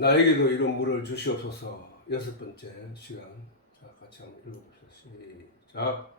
나에게도 이런 물을 주시옵소서. 6번째 시간. 자, 같이 한번 읽어보시죠. 시작.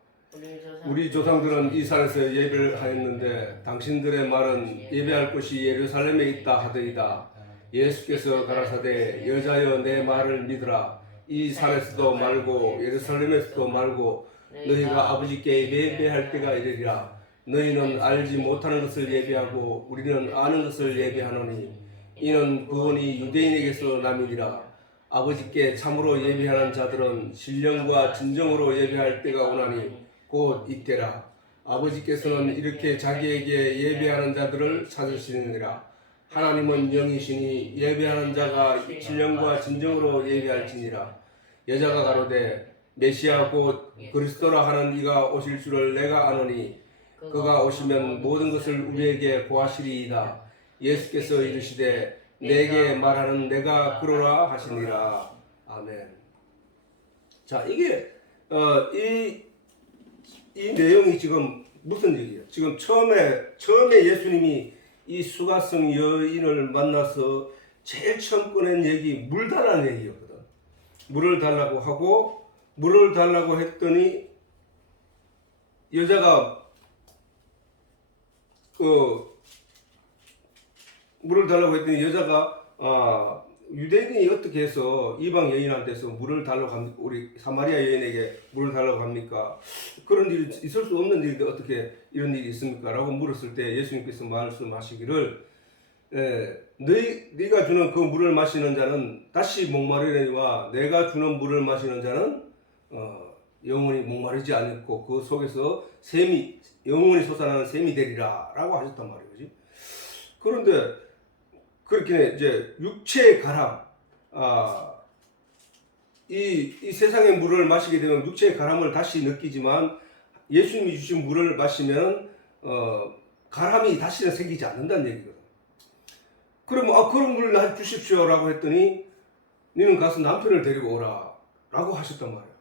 우리 조상들은 이 산에서 예배를 하였는데 당신들의 말은 예배할 곳이 예루살렘에 있다 하더이다. 예수께서 가라사대 여자여 내 말을 믿으라. 이 산에서도 말고 예루살렘에서도 말고 너희가 아버지께 예배할 때가 이르리라. 너희는 알지 못하는 것을 예배하고 우리는 아는 것을 예배하노니 이는 구원이 유대인에게서 남이니라. 아버지께 참으로 예배하는 자들은 신령과 진정으로 예배할 때가 오나니 곧 이때라. 아버지께서는 이렇게 자기에게 예배하는 자들을 찾으시느니라. 하나님은 영이시니 예배하는 자가 신령과 진정으로 예배할지니라. 여자가 가로되 메시아 곧 그리스도라 하는 이가 오실 줄을 내가 아노니 그가 오시면 모든 것을 우리에게 고하시리이다. 예수께서 이르시되 내게 말하는 내가 그러라 하시니라. 아멘. 자, 이게 이 내용이 지금 무슨 얘기예요? 지금 처음에 예수님이 이 수가성 여인을 만나서 제일 처음 꺼낸 얘기 물 달라는 얘기였거든. 물을 달라고 하고 물을 달라고 했더니 여자가 물을 달라고 했더니 여자가 유대인이 어떻게 해서 이방 여인한테서 물을 달라고 합니까? 우리 사마리아 여인에게 물을 달라고 합니까? 그런 일이 있을 수 없는 일인데 어떻게 이런 일이 있습니까? 라고 물었을 때 예수님께서 말씀하시기를 네가 주는 그 물을 마시는 자는 다시 목마르려니와 내가 주는 물을 마시는 자는 영원히 목마르지 않고 그 속에서 영원히 솟아나는 샘이 되리라 라고 하셨단 말이에요. 그런데 그렇게 이제 육체의 가람, 이 세상의 물을 마시게 되면 육체의 가람을 다시 느끼지만 예수님이 주신 물을 마시면 가람이 다시는 생기지 않는다는 얘기거든. 그러면 그런 물을 나 주십시오라고 했더니 너는 가서 남편을 데리고 오라 라고 하셨단 말이야.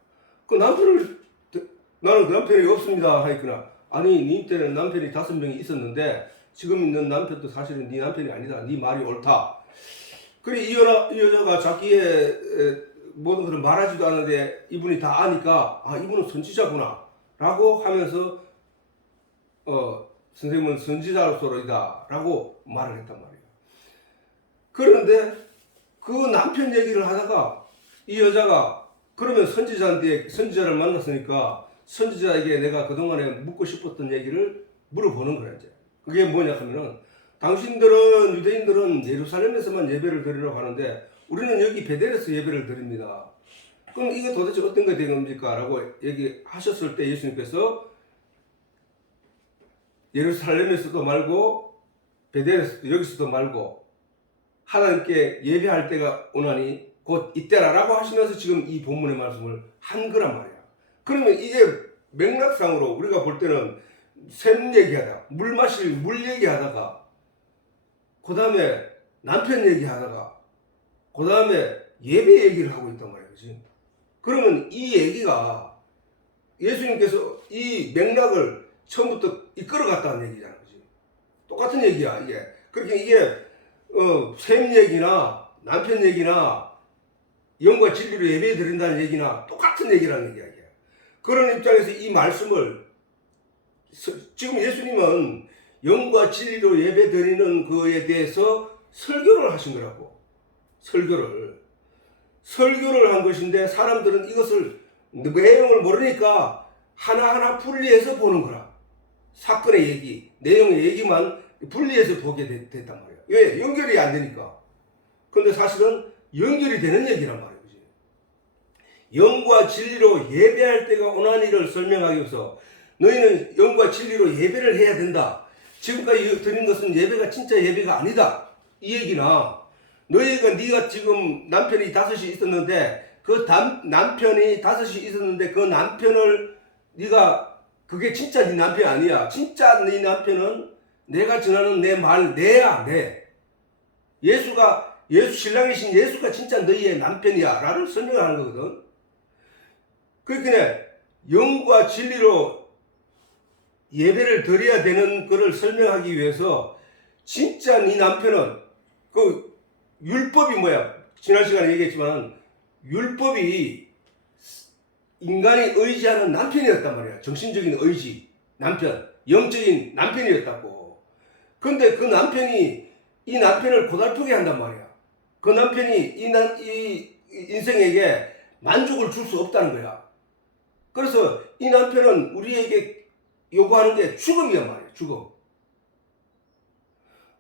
나는 남편이 없습니다 하니까 아니 니 때는 남편이 5명이 있었는데 지금 있는 남편도 사실은 네 남편이 아니다. 네 말이 옳다. 그래 이 여자가 자기의 모든 것을 말하지도 않는데 이분이 다 아니까 이분은 선지자구나 라고 하면서 선생님은 선지자로서이다 라고 말을 했단 말이에요. 그런데 그 남편 얘기를 하다가 이 여자가 그러면 선지자를 만났으니까 선지자에게 내가 그동안에 묻고 싶었던 얘기를 물어보는 거야. 이제 그게 뭐냐 하면은 당신들은 유대인들은 예루살렘에서만 예배를 드리려고 하는데 우리는 여기 베델에서 예배를 드립니다. 그럼 이게 도대체 어떤 게 된 겁니까? 라고 얘기하셨을 때 예수님께서 예루살렘에서도 말고 베델에서도 여기서도 말고 하나님께 예배할 때가 오나니 곧 이때라 라고 하시면서 지금 이 본문의 말씀을 한 거란 말이야. 그러면 이게 맥락상으로 우리가 볼 때는 샘 얘기하다가 물 얘기하다가 그 다음에 남편 얘기하다가 그 다음에 예배 얘기를 하고 있단 말이야. 그치? 그러면 이 얘기가 예수님께서 이 맥락을 처음부터 이끌어갔다는 얘기잖아. 그치? 똑같은 얘기야 이게. 그러니까 이게 샘 얘기나 남편 얘기나 영과 진리로 예배 드린다는 얘기나 똑같은 얘기라는 얘기야. 이게. 그런 입장에서 이 말씀을 지금 예수님은 영과 진리로 예배 드리는 그에 대해서 설교를 하신 거라고. 설교를 한 것인데 사람들은 이것을 내용을 모르니까 하나하나 분리해서 보는 거라. 사건의 얘기, 내용의 얘기만 분리해서 보게 됐단 말이야. 왜? 연결이 안 되니까. 근데 사실은 연결이 되는 얘기란 말이야. 영과 진리로 예배할 때가 오나니를 설명하기 위해서 너희는 영과 진리로 예배를 해야 된다. 지금까지 드린 것은 예배가 진짜 예배가 아니다. 이 얘기나 네가 지금 남편이 5이 있었는데 그 남편이 5이 있었는데 그 남편을 네가 그게 진짜 네 남편이 아니야. 진짜 네 남편은 내가 전하는 내 말 내야 내. 신랑이신 예수가 진짜 너희의 남편이야 라를 설명하는 거거든. 그러니까 영과 진리로 예배를 드려야 되는 것을 설명하기 위해서 진짜 네 남편은 그 율법이 뭐야? 지난 시간에 얘기했지만 율법이 인간이 의지하는 남편이었단 말이야. 정신적인 의지, 남편, 영적인 남편이었다고. 근데 그 남편이 이 남편을 고달프게 한단 말이야. 그 남편이 이 인생에게 만족을 줄 수 없다는 거야. 그래서 이 남편은 우리에게 요구하는 게 죽음이란 말이야. 죽음.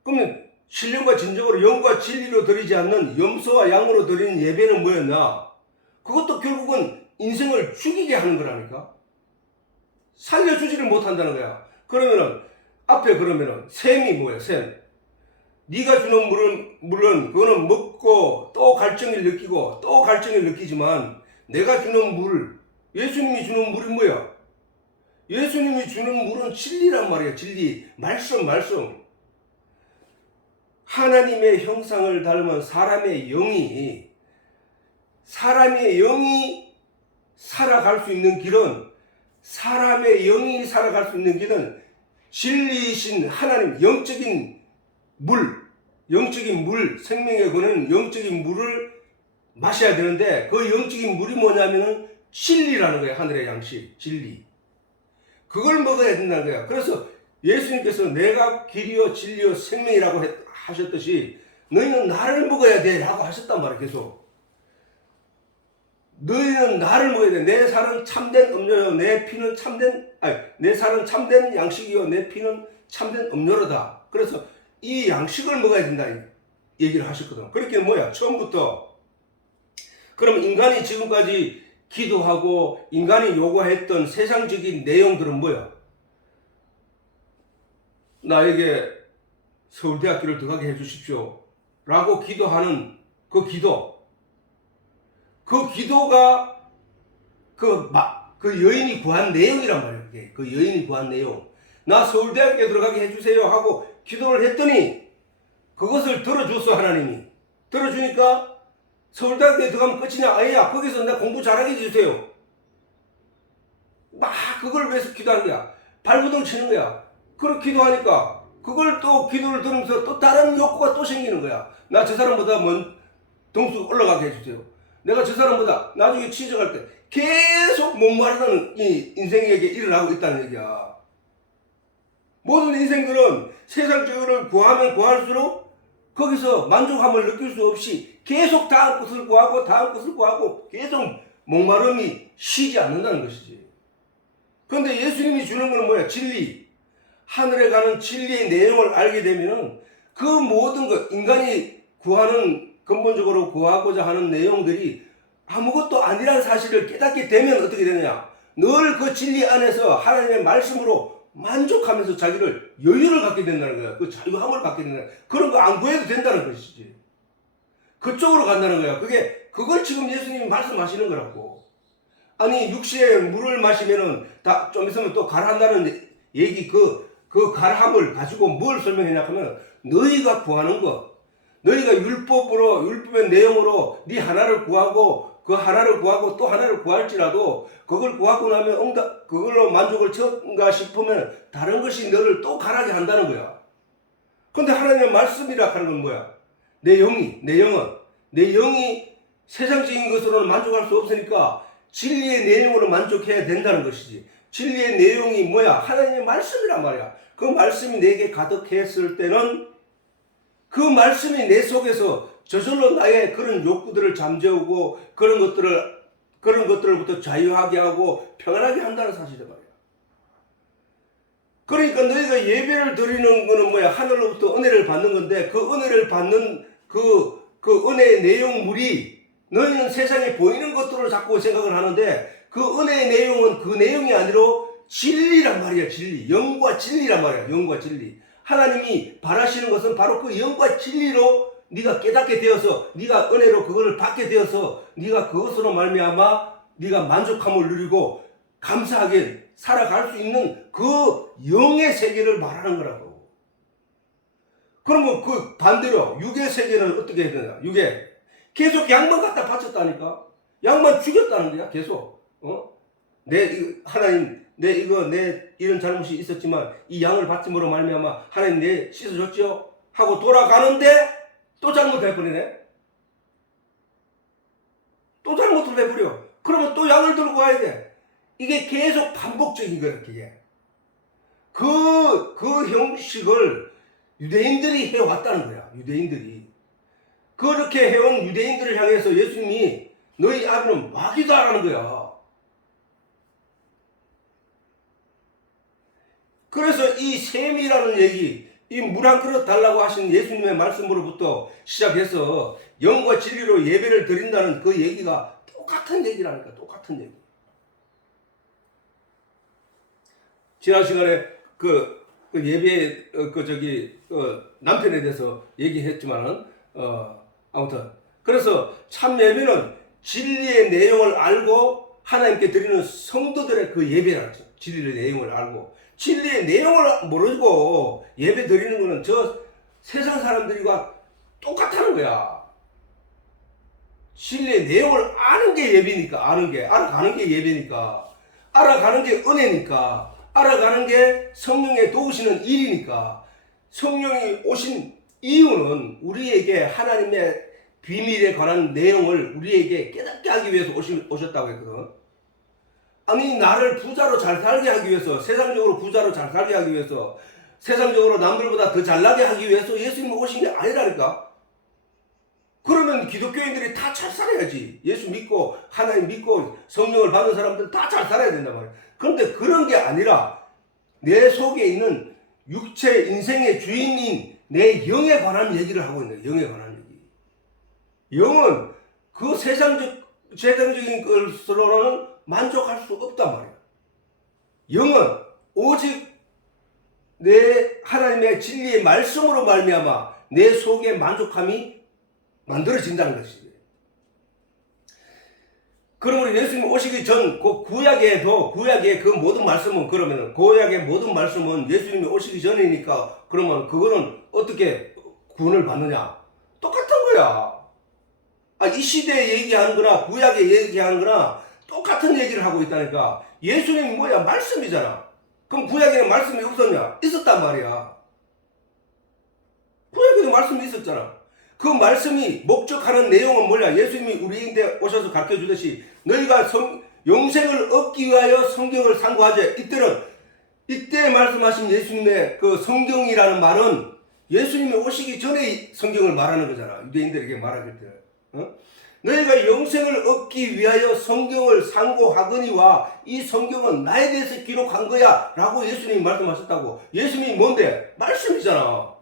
그러면 신령과 진정으로 영과 진리로 드리지 않는 염소와 양으로 드리는 예배는 뭐였나? 그것도 결국은 인생을 죽이게 하는 거라니까. 살려주지를 못한다는 거야. 그러면은 앞에 그러면은 샘이 뭐야? 샘. 네가 주는 물은 그거는 먹고 또 갈증을 느끼고 또 갈증을 느끼지만 내가 주는 물, 예수님이 주는 물이 뭐야? 예수님이 주는 물은 진리란 말이야. 진리. 말씀. 하나님의 형상을 닮은 사람의 영이 살아갈 수 있는 길은 사람의 영이 살아갈 수 있는 길은 진리이신 하나님 영적인 물, 생명의 근원 영적인 물을 마셔야 되는데 그 영적인 물이 뭐냐면은 진리라는 거야. 하늘의 양식, 진리. 그걸 먹어야 된다는 거야. 그래서 예수님께서 내가 길이요 진리요 생명이라고 하셨듯이 너희는 나를 먹어야 돼 라고 하셨단 말이야. 계속 너희는 나를 먹어야 돼. 내 살은 참된 음료요 내 피는 내 살은 참된 양식이요 내 피는 참된 음료로다. 그래서 이 양식을 먹어야 된다 얘기를 하셨거든. 그렇게 뭐야 처음부터. 그럼 인간이 지금까지 기도하고 인간이 요구했던 세상적인 내용들은 뭐야? 나에게 서울대학교를 들어가게 해주십시오 라고 기도하는 그 기도가 그 여인이 구한 내용이란 말이에요. 그게. 그 여인이 구한 내용. 나 서울대학교에 들어가게 해주세요 하고 기도를 했더니 그것을 들어줬어. 하나님이 들어주니까 서울대학교에 들어가면 끝이냐? 아니야. 거기서 나 공부 잘하게 해주세요. 막 그걸 위해서 기도하는 거야. 발버둥 치는 거야. 그렇게 기도하니까 그걸 또 기도를 들으면서 또 다른 욕구가 또 생기는 거야. 나 저 사람보다 등수 올라가게 해주세요. 내가 저 사람보다 나중에 취직할 때 계속 목마르다는 이 인생에게 일어나고 있다는 얘기야. 모든 인생들은 세상적으로 구하면 구할수록 거기서 만족함을 느낄 수 없이 계속 다음 것을 구하고 계속 목마름이 쉬지 않는다는 것이지. 그런데 예수님이 주는 건 뭐야? 진리. 하늘에 가는 진리의 내용을 알게 되면 그 모든 것, 인간이 근본적으로 구하고자 하는 내용들이 아무것도 아니라는 사실을 깨닫게 되면 어떻게 되느냐? 늘 그 진리 안에서 하나님의 말씀으로 만족하면서 자기를 여유를 갖게 된다는 거야. 그 자유함을 갖게 된다는 거야. 그런 거 안 구해도 된다는 것이지. 그쪽으로 간다는 거야. 그걸 지금 예수님이 말씀하시는 거라고. 아니, 육시에 물을 마시면은 좀 있으면 또 가라한다는 얘기, 그 가라함을 가지고 뭘 설명했냐 하면 너희가 구하는 것, 너희가 율법의 내용으로 네 하나를 구하고 그 하나를 구하고 또 하나를 구할지라도 그걸 구하고 나면 그걸로 만족을 채운가 싶으면 다른 것이 너를 또 가라게 한다는 거야. 근데 하나님의 말씀이라 하는 건 뭐야? 내 영이 세상적인 것으로는 만족할 수 없으니까 진리의 내용으로 만족해야 된다는 것이지. 진리의 내용이 뭐야? 하나님의 말씀이란 말이야. 그 말씀이 내게 가득했을 때는 그 말씀이 내 속에서 저절로 나의 그런 욕구들을 잠재우고 그런 것들로부터 자유하게 하고 평안하게 한다는 사실이란 말이야. 그러니까 너희가 예배를 드리는 거는 뭐야? 하늘로부터 은혜를 받는 건데 그 은혜를 받는 그 은혜의 내용물이 너희는 세상에 보이는 것들을 자꾸 생각을 하는데 그 은혜의 내용은 그 내용이 아니라 진리란 말이야. 진리. 영과 진리란 말이야. 영과 진리. 하나님이 바라시는 것은 바로 그 영과 진리로 네가 깨닫게 되어서 네가 은혜로 그것을 받게 되어서 네가 그것으로 말미암아 네가 만족함을 누리고 감사하게 살아갈 수 있는 그 영의 세계를 말하는 거라고. 그러면 그 반대로 육의 세계는 어떻게 해야 되냐? 육에 계속 양만 갖다 바쳤다니까. 양만 죽였다는 거야. 계속. 하나님 내 이런 잘못이 있었지만 이 양을 바침으로 말미암아 하나님 내 씻어줬죠 하고 돌아가는데 또 잘못할 뻔이네. 잘못을 해버려. 그러면 또 양을 들고 와야 돼. 이게 계속 반복적인 거야, 그게. 그 형식을 유대인들이 해왔다는 거야, 유대인들이. 그렇게 해온 유대인들을 향해서 예수님이 너희 아비는 마귀다라는 거야. 그래서 이 셈이라는 얘기, 이 물 한 그릇 달라고 하신 예수님의 말씀으로부터 시작해서 영과 진리로 예배를 드린다는 그 얘기가 똑같은 얘기라니까, 똑같은 얘기. 지난 시간에 그 예배 남편에 대해서 얘기했지만은 아무튼 그래서 참 예배는 진리의 내용을 알고 하나님께 드리는 성도들의 그 예배라죠. 진리의 내용을 알고 진리의 내용을 모르고 예배 드리는 거는 저 세상 사람들과 똑같다는 거야. 진리의 내용을 아는 게 예배니까, 알아가는 게 예배니까, 알아가는 게 은혜니까, 알아가는 게 성령의 도우시는 일이니까. 성령이 오신 이유는 우리에게 하나님의 비밀에 관한 내용을 우리에게 깨닫게 하기 위해서 오셨다고 했거든. 아니, 나를 부자로 잘 살게 하기 위해서, 세상적으로 부자로 잘 살게 하기 위해서, 세상적으로 남들보다 더 잘나게 하기 위해서 예수님이 오신 게 아니라니까. 그러면 기독교인들이 다 잘 살아야지. 예수 믿고 하나님 믿고 성령을 받은 사람들 다 잘 살아야 된단 말이야. 그런데 그런 게 아니라 내 속에 있는 육체 인생의 주인인 내 영에 관한 얘기를 하고 있는 거야. 영에 관한 얘기. 영은 그 세상적인 것으로는 만족할 수 없단 말이야. 영은 오직 내 하나님의 진리의 말씀으로 말미암아 내 속에 만족함이 만들어진다는 것이지. 그러므로 예수님 오시기 전 그 구약의 그 모든 말씀은, 그러면은 구약의 모든 말씀은 예수님이 오시기 전이니까, 그러면 그거는 어떻게 구원을 받느냐? 똑같은 거야. 이 시대에 얘기하는 거나 구약에 얘기하는 거나 똑같은 얘기를 하고 있다니까. 예수님이 뭐야? 말씀이잖아. 그럼 구약에는 말씀이 없었냐? 있었단 말이야. 구약에도 말씀이 있었잖아. 그 말씀이 목적하는 내용은 뭐냐? 예수님이 우리인데 오셔서 가르쳐 주듯이 너희가 영생을 얻기 위하여 성경을 상고하자. 이때 말씀하신 예수님의 그 성경이라는 말은 예수님이 오시기 전에 성경을 말하는 거잖아. 유대인들에게 말하길 때. 너희가 영생을 얻기 위하여 성경을 상고하거니와 이 성경은 나에 대해서 기록한 거야 라고 예수님이 말씀하셨다고. 예수님이 뭔데? 말씀이잖아.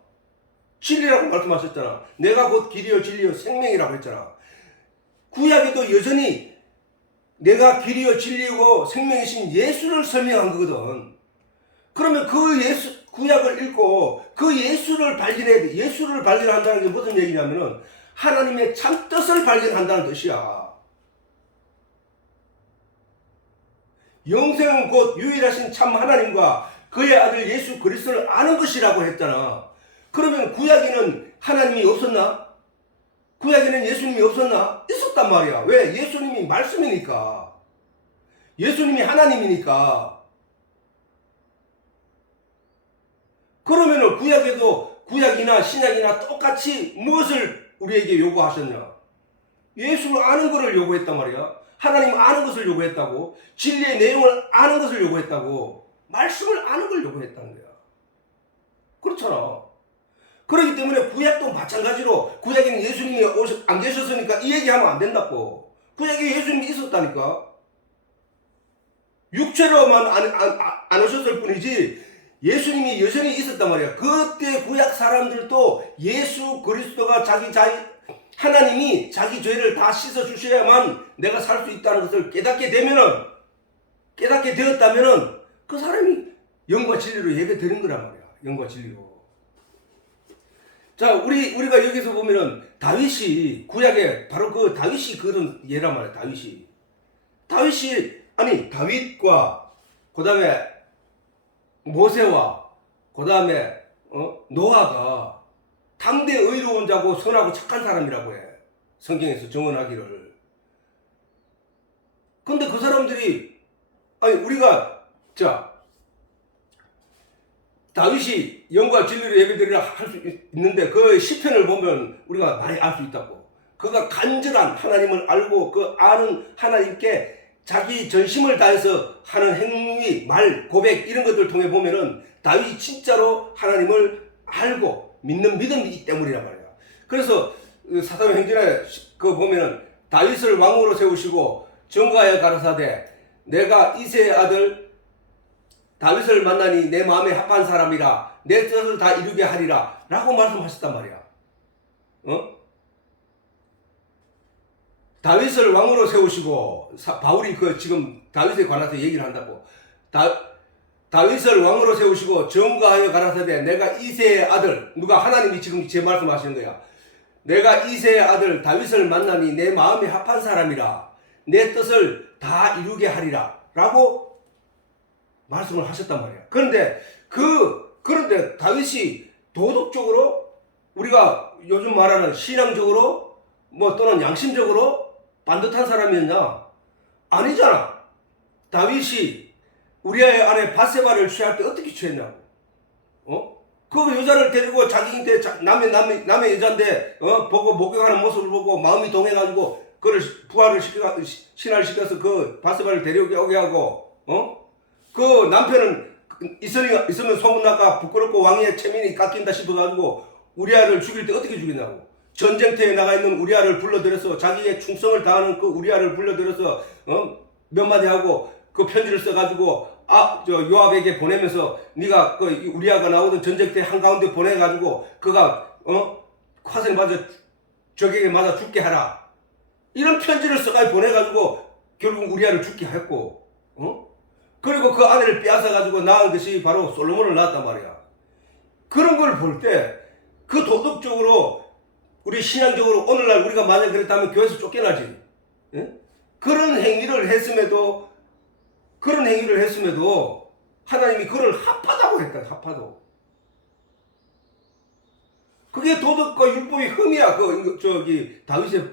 진리라고 말씀하셨잖아. 내가 곧 길이요 진리요 생명이라고 했잖아. 구약에도 여전히 내가 길이요 진리고 생명이신 예수를 설명한 거거든. 그러면 그 구약을 읽고 그 예수를 발견해야 돼. 예수를 발견한다는 게 무슨 얘기냐면은 하나님의 참 뜻을 발견한다는 뜻이야. 영생은 곧 유일하신 참 하나님과 그의 아들 예수 그리스도를 아는 것이라고 했잖아. 그러면 구약에는 하나님이 없었나? 구약에는 예수님이 없었나? 있었단 말이야. 왜? 예수님이 말씀이니까. 예수님이 하나님이니까. 그러면은 구약에도 구약이나 신약이나 똑같이 무엇을 우리에게 요구하셨냐? 예수를 아는 것을 요구했단 말이야. 하나님 아는 것을 요구했다고. 진리의 내용을 아는 것을 요구했다고. 말씀을 아는 걸 요구했다는 거야. 그렇잖아. 그렇기 때문에 구약도 마찬가지로 구약에는 예수님이 안 계셨으니까 이 얘기하면 안 된다고. 구약에 예수님이 있었다니까. 육체로만 안 오셨을 뿐이지 예수님이 여전히 있었단 말이야. 그때 구약 사람들도 예수 그리스도가 하나님이 자기 죄를 다 씻어 주셔야만 내가 살 수 있다는 것을 깨닫게 되었다면은 그 사람이 영과 진리로 예배 드린 거란 말이야. 영과 진리로. 자, 우리가 여기서 보면은 다윗이 구약에 바로 그 다윗이 그런 예란 말이야. 다윗과 그다음에 모세와 그다음에 노아가 당대 의로운 자고 선하고 착한 사람이라고 해. 성경에서 정언하기를. 근데 그 사람들이 우리가 다윗이 영과 진리로 예배드리라 할 수 있는데 그 시편을 보면 우리가 많이 알 수 있다고. 그가 간절한 하나님을 알고 그 아는 하나님께 자기 전심을 다해서 하는 행위, 말, 고백 이런 것들을 통해 보면은 다윗이 진짜로 하나님을 알고 믿는 믿음이기 때문이란 말이야. 그래서 사도행 행전에 그 보면은 다윗을 왕으로 세우시고 전가하여 가라사대 내가 이새의 아들 다윗을 만나니 내 마음에 합한 사람이라 내 뜻을 다 이루게 하리라 라고 말씀하셨단 말이야. 다윗을 왕으로 세우시고 바울이 지금 다윗에 관해서 얘기를 한다고. 다윗을 왕으로 세우시고 전가하여 가라사대 내가 이새의 아들, 누가 하나님이 지금 제 말씀하시는 거야. 내가 이새의 아들 다윗을 만나니 내 마음에 합한 사람이라 내 뜻을 다 이루게 하리라 라고 말씀을 하셨단 말이야. 그런데 다윗이 도덕적으로 우리가 요즘 말하는 신앙적으로 또는 양심적으로 반듯한 사람이었냐? 아니잖아. 다윗이 우리아의 아내 밧세바를 취할 때 어떻게 취했냐고. 그 여자를 데리고 자기한테 남의 여자인데 보고 목욕하는 모습을 보고 마음이 동해가지고 그를 부활을 신화시켜서 그 밧세바를 데려오게 하고 그 남편은 있으면 소문나가 부끄럽고 왕의 체면이 깎인다 싶어가지고 우리아를 죽일 때 어떻게 죽이냐고. 전쟁터에 나가 있는 우리아를 불러들여서 자기의 충성을 다하는 그 우리아를 불러들여서 몇 마디 하고 그 편지를 써가지고 요압에게 보내면서 네가 그 우리아가 나오던 전쟁터에 한가운데 보내가지고 그가 화살에 맞아 적에게 맞아 죽게 하라 이런 편지를 써가지고 보내가지고 결국 우리아를 죽게 했고 그리고 그 아내를 빼앗아가지고 낳은 것이 바로 솔로몬을 낳았단 말이야. 그런 걸 볼 때 그 도덕적으로 우리 신앙적으로 오늘날 우리가 만약 그랬다면 교회에서 쫓겨나지. 그런 행위를 했음에도 하나님이 그를 합하다고 했다. 합하도. 그게 도덕과 율법의 흠이야. 다윗의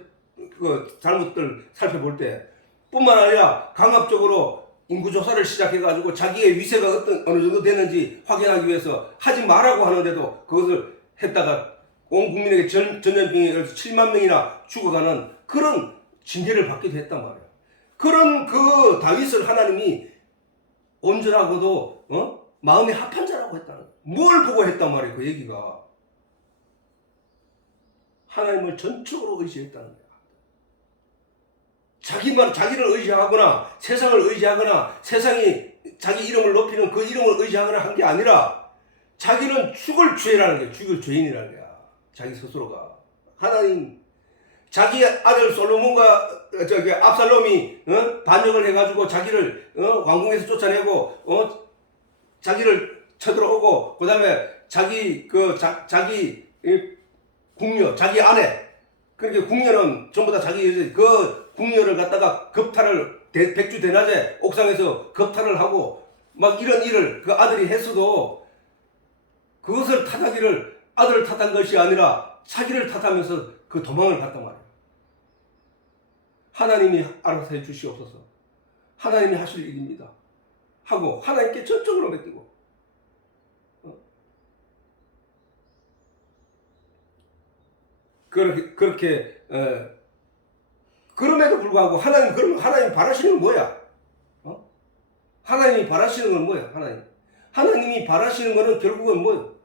그 잘못들 살펴볼 때 뿐만 아니라 강압적으로 인구조사를 시작해가지고 자기의 위세가 어느 정도 되는지 확인하기 위해서 하지 말라고 하는데도 그것을 했다가 온 국민에게 전염병이 7만 명이나 죽어가는 그런 징계를 받기도 했단 말이야. 그런 그 다윗을 하나님이 온전하고도 마음에 합한 자라고 했다는 거야. 뭘 보고 했단 말이야. 그 얘기가 하나님을 전적으로 의지했다는 거야. 자기를 의지하거나 세상을 의지하거나 세상이 자기 이름을 높이는 그 이름을 의지하거나 한 게 아니라 자기는 죽을 죄라는 거야. 죽을 죄인이라는 거야. 자기 스스로가. 하나님, 자기 아들 솔로몬과 압살롬이 반역을 해가지고 자기를 왕궁에서 쫓아내고 자기를 쳐들어오고 그 다음에 자기 궁녀, 자기 아내, 그러니까 궁녀는 전부 다 자기 여자, 그 궁녀를 갖다가 백주 대낮에 옥상에서 겁탈을 하고 막 이런 일을 그 아들이 했어도 그것을 탓하기를 아들을 탓한 것이 아니라 자기를 탓하면서 그 도망을 갔단 말이에요. 하나님이 알아서 해 주시옵소서. 하나님이 하실 일입니다. 하고 하나님께 전적으로 맡기고 그렇게 그럼에도 불구하고 하나님 바라시는 건 뭐야? 하나님이 바라시는 건 뭐야? 하나님이 바라시는 거는 결국은 뭐야?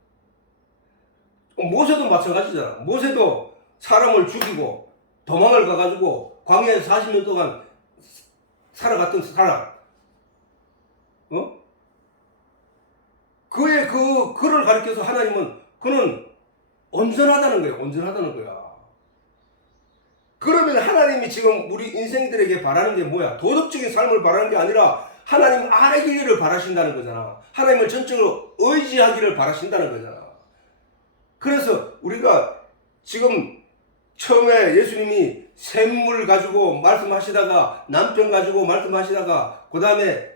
모세도 마찬가지잖아. 모세도 사람을 죽이고 도망을 가가지고 광야에서 40년 동안 살아갔던 사람. 그를 가리켜서 하나님은 그는 온전하다는 거야. 온전하다는 거야. 그러면 하나님이 지금 우리 인생들에게 바라는 게 뭐야? 도덕적인 삶을 바라는 게 아니라 하나님 알기를 바라신다는 거잖아. 하나님을 전적으로 의지하기를 바라신다는 거잖아. 그래서 우리가 지금 처음에 예수님이 샘물 가지고 말씀하시다가 남편 가지고 말씀하시다가 그 다음에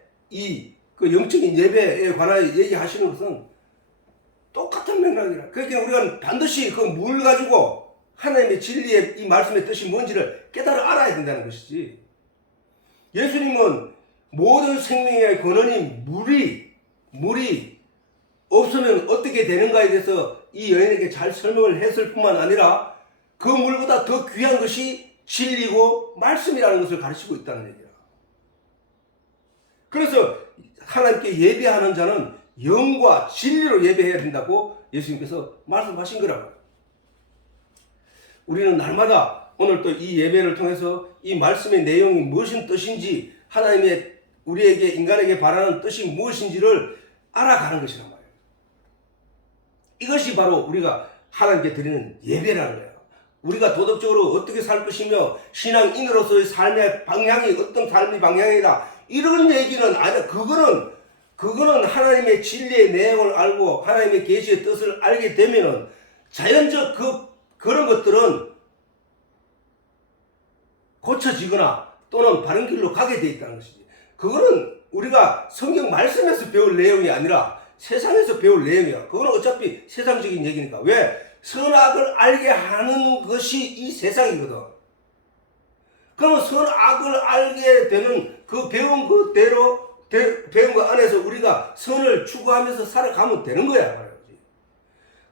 그 영적인 예배에 관하여 얘기하시는 것은 똑같은 맥락이라. 그러니까 우리가 반드시 그 물 가지고 하나님의 진리의 이 말씀의 뜻이 뭔지를 깨달아 알아야 된다는 것이지. 예수님은 모든 생명의 근원인 물이 없으면 어떻게 되는가에 대해서 이 여인에게 잘 설명을 했을 뿐만 아니라 그 물보다 더 귀한 것이 진리고 말씀이라는 것을 가르치고 있다는 얘기야. 그래서 하나님께 예배하는 자는 영과 진리로 예배해야 된다고 예수님께서 말씀하신 거라고. 우리는 날마다 오늘 또 이 예배를 통해서 이 말씀의 내용이 무슨 뜻인지, 하나님의 우리에게 인간에게 바라는 뜻이 무엇인지를 알아가는 것이란 말이에요. 이것이 바로 우리가 하나님께 드리는 예배라는 거예요. 우리가 도덕적으로 어떻게 살 것이며 신앙인으로서의 삶의 방향이 어떤 삶의 방향이다, 이런 얘기는 아니야. 그거는 하나님의 진리의 내용을 알고 하나님의 계시의 뜻을 알게 되면은 자연적 그런 것들은 고쳐지거나 또는 바른 길로 가게 돼 있다는 것이지. 그거는 우리가 성경 말씀에서 배울 내용이 아니라 세상에서 배울 내용이야. 그거는 어차피 세상적인 얘기니까. 왜? 선악을 알게 하는 것이 이 세상이거든. 그러면 선악을 알게 되는 그 배운 그대로 배운 거 안에서 우리가 선을 추구하면서 살아가면 되는 거야.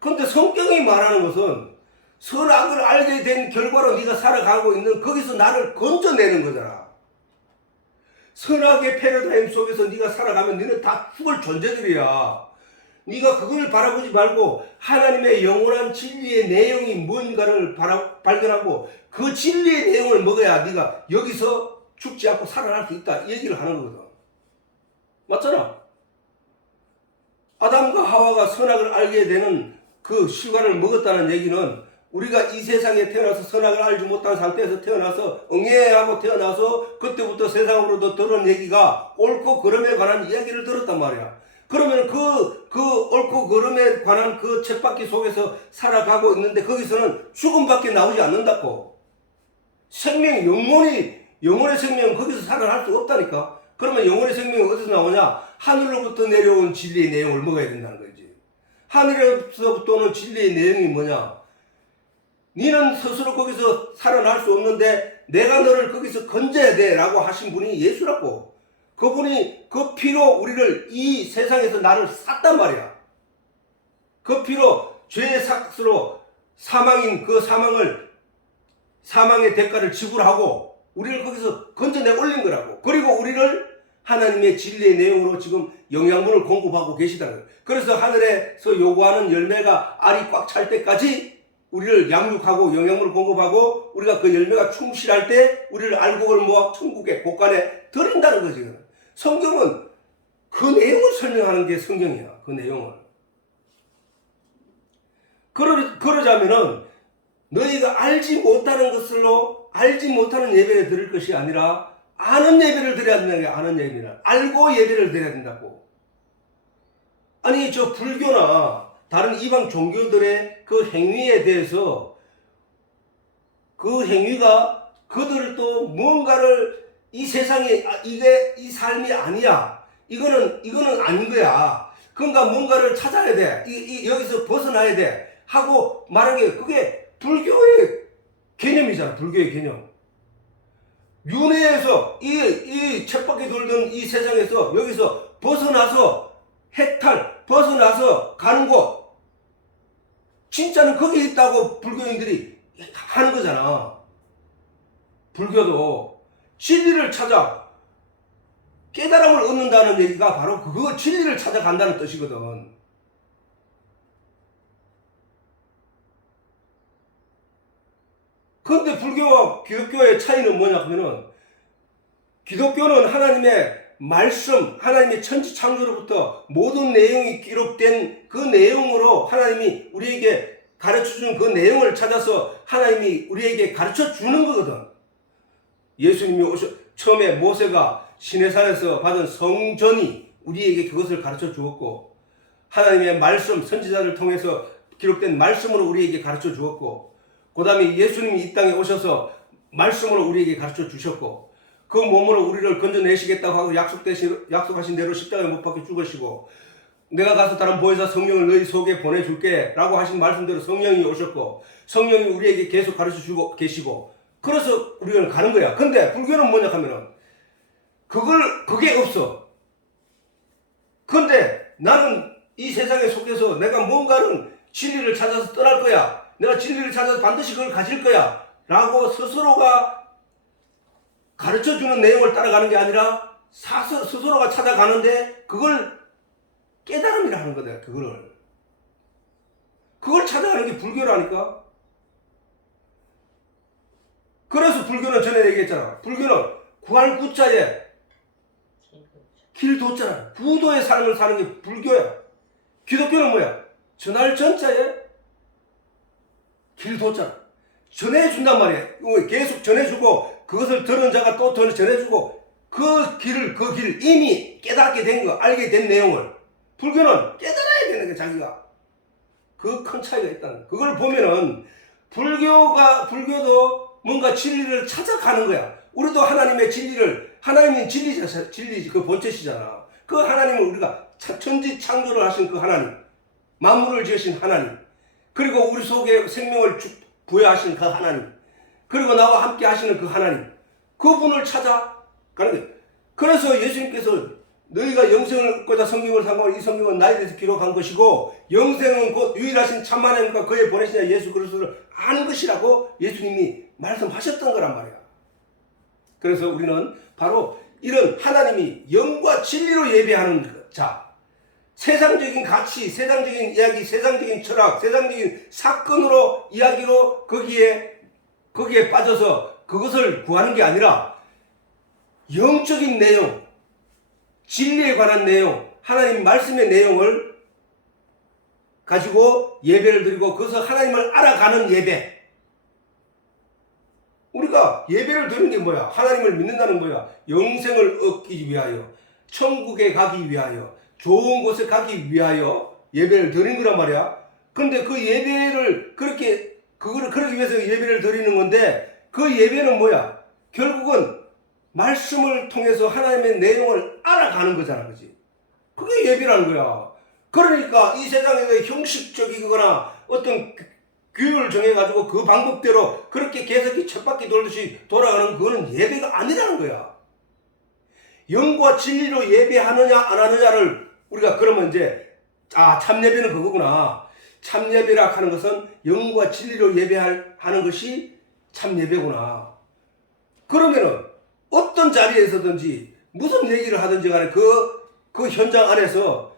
그런데 성경이 말하는 것은 선악을 알게 된 결과로 네가 살아가고 있는 거기서 나를 건져내는 거잖아. 선악의 패러다임 속에서 네가 살아가면 너는 다 죽을 존재들이야. 네가 그걸 바라보지 말고 하나님의 영원한 진리의 내용이 뭔가를 발견하고 그 진리의 내용을 먹어야 네가 여기서 죽지 않고 살아날 수 있다, 이 얘기를 하는 거거든. 맞잖아. 아담과 하와가 선악을 알게 되는 그 실과를 먹었다는 얘기는 우리가 이 세상에 태어나서 선악을 알지 못한 상태에서 태어나서 응애하고 태어나서 그때부터 세상으로도 들은 얘기가 옳고 그름에 관한 이야기를 들었단 말이야. 그러면 그 옳고 그름에 관한 그 쳇바퀴 속에서 살아가고 있는데 거기서는 죽음밖에 나오지 않는다고. 생명, 영혼의 생명은 거기서 살아날 수 없다니까. 그러면 영혼의 생명이 어디서 나오냐? 하늘로부터 내려온 진리의 내용을 먹어야 된다는 거지. 하늘에서부터 오는 진리의 내용이 뭐냐? 너는 스스로 거기서 살아날 수 없는데 내가 너를 거기서 건져야 돼 라고 하신 분이 예수라고. 그분이 그 피로 우리를 이 세상에서 나를 샀단 말이야. 그 피로 죄의 삭스로 사망인 그 사망의 대가를 지불하고 우리를 거기서 건져내 올린 거라고. 그리고 우리를 하나님의 진리의 내용으로 지금 영양분을 공급하고 계시다는 거예요. 그래서 하늘에서 요구하는 열매가 알이 꽉 찰 때까지 우리를 양육하고 영양분을 공급하고 우리가 그 열매가 충실할 때 우리를 알곡을 모아 천국의 곳간에 드린다는 거지. 성경은 그 내용을 설명하는 게 성경이야. 그 내용을. 그러자면은 너희가 알지 못하는 것으로 알지 못하는 예배를 드릴 것이 아니라 아는 예배를 드려야 된다는 게, 아는 예배는 알고 예배를 드려야 된다고. 아니 저 불교나 다른 이방 종교들의 그 행위에 대해서 그 행위가 그들을 또 뭔가를 이 세상에 이게 이 삶이 아니야. 이거는 아닌 거야. 그러니까 뭔가를 찾아야 돼. 여기서 벗어나야 돼. 하고 말한 게 그게 불교의 개념이잖아. 불교의 개념. 윤회에서 이 쳇바퀴 돌던 이 세상에서 여기서 벗어나서 벗어나서 가는 곳. 진짜는 거기 있다고 불교인들이 하는 거잖아. 불교도 진리를 찾아 깨달음을 얻는다는 얘기가 바로 그거 진리를 찾아간다는 뜻이거든. 그런데 불교와 기독교의 차이는 뭐냐 하면은 기독교는 하나님의 말씀, 하나님의 천지 창조로부터 모든 내용이 기록된 그 내용으로 하나님이 우리에게 가르쳐준 그 내용을 찾아서 하나님이 우리에게 가르쳐주는 거거든. 예수님이 처음에 모세가 시내산에서 받은 성전이 우리에게 그것을 가르쳐 주었고, 하나님의 말씀, 선지자를 통해서 기록된 말씀으로 우리에게 가르쳐 주었고, 그 다음에 예수님이 이 땅에 오셔서 말씀으로 우리에게 가르쳐 주셨고, 그 몸으로 우리를 건져내시겠다고 하고 약속하신 대로 십자가에 못 박혀 죽으시고, 내가 가서 다른 보혜사 성령을 너희 속에 보내줄게 라고 하신 말씀대로 성령이 오셨고, 성령이 우리에게 계속 가르쳐 주고 계시고, 그래서 우리는 가는 거야. 근데 불교는 뭐냐 하면은 그게 없어. 근데 나는 이 세상에 속해서 내가 뭔가는 진리를 찾아서 떠날 거야. 내가 진리를 찾아서 반드시 그걸 가질 거야 라고 스스로가 가르쳐주는 내용을 따라가는 게 아니라 스스로가 찾아가는데 그걸 깨달음이라 하는 거다. 그걸 찾아가는 게 불교라니까. 그래서 불교는 전에 얘기했잖아. 불교는 구할 구자에 길 뒀잖아. 구도의 삶을 사는 게 불교야. 기독교는 뭐야? 전할 전자에 길 뒀잖아. 전해준단 말이야. 계속 전해주고 그것을 들은 자가 또 전해주고 그 길 이미 깨닫게 된 거, 알게 된 내용을 불교는 깨달아야 되는 거야. 자기가. 그 큰 차이가 있다는 거야. 그걸 보면은 불교도 뭔가 진리를 찾아가는 거야. 우리도 하나님의 진리를, 하나님이 진리지, 그 본체시잖아. 그 하나님을 우리가 천지 창조를 하신 그 하나님, 만물을 지으신 하나님, 그리고 우리 속에 생명을 부여하신 그 하나님, 그리고 나와 함께 하시는 그 하나님, 그분을 찾아가는 거예요. 그래서 예수님께서 너희가 영생을 얻고자 성경을 상고하니 이 성경은 나에 대해서 기록한 것이고 영생은 곧 유일하신 참 하나님과 그의 보내신 예수 그리스도를 아는 것이라고 예수님이 말씀하셨던 거란 말이야. 그래서 우리는 바로 이런 하나님이 영과 진리로 예배하는 자, 세상적인 가치, 세상적인 이야기, 세상적인 철학, 세상적인 사건으로 이야기로 거기에 빠져서 그것을 구하는 게 아니라 영적인 내용, 진리에 관한 내용, 하나님 말씀의 내용을 가지고 예배를 드리고 그것을 하나님을 알아가는 예배. 우리가 예배를 드리는 게 뭐야? 하나님을 믿는다는 뭐야? 영생을 얻기 위하여, 천국에 가기 위하여, 좋은 곳에 가기 위하여 예배를 드리는 거란 말이야. 그런데 그 예배를 그러기 위해서 예배를 드리는 건데 그 예배는 뭐야? 결국은 말씀을 통해서 하나님의 내용을 알아가는 거잖아. 그지? 그게 예배라는 거야. 그러니까 이 세상에서 형식적이거나 어떤 규율을 정해가지고 그 방법대로 그렇게 계속 쳇바퀴 돌듯이 돌아가는 그거는 예배가 아니라는 거야. 영과 진리로 예배하느냐 안 하느냐를 우리가 그러면 이제 참예배는 그거구나. 참예배라 하는 것은 영과 진리로 예배하는 것이 참예배구나. 그러면은 어떤 자리에서든지 무슨 얘기를 하든지 간에 그 현장 안에서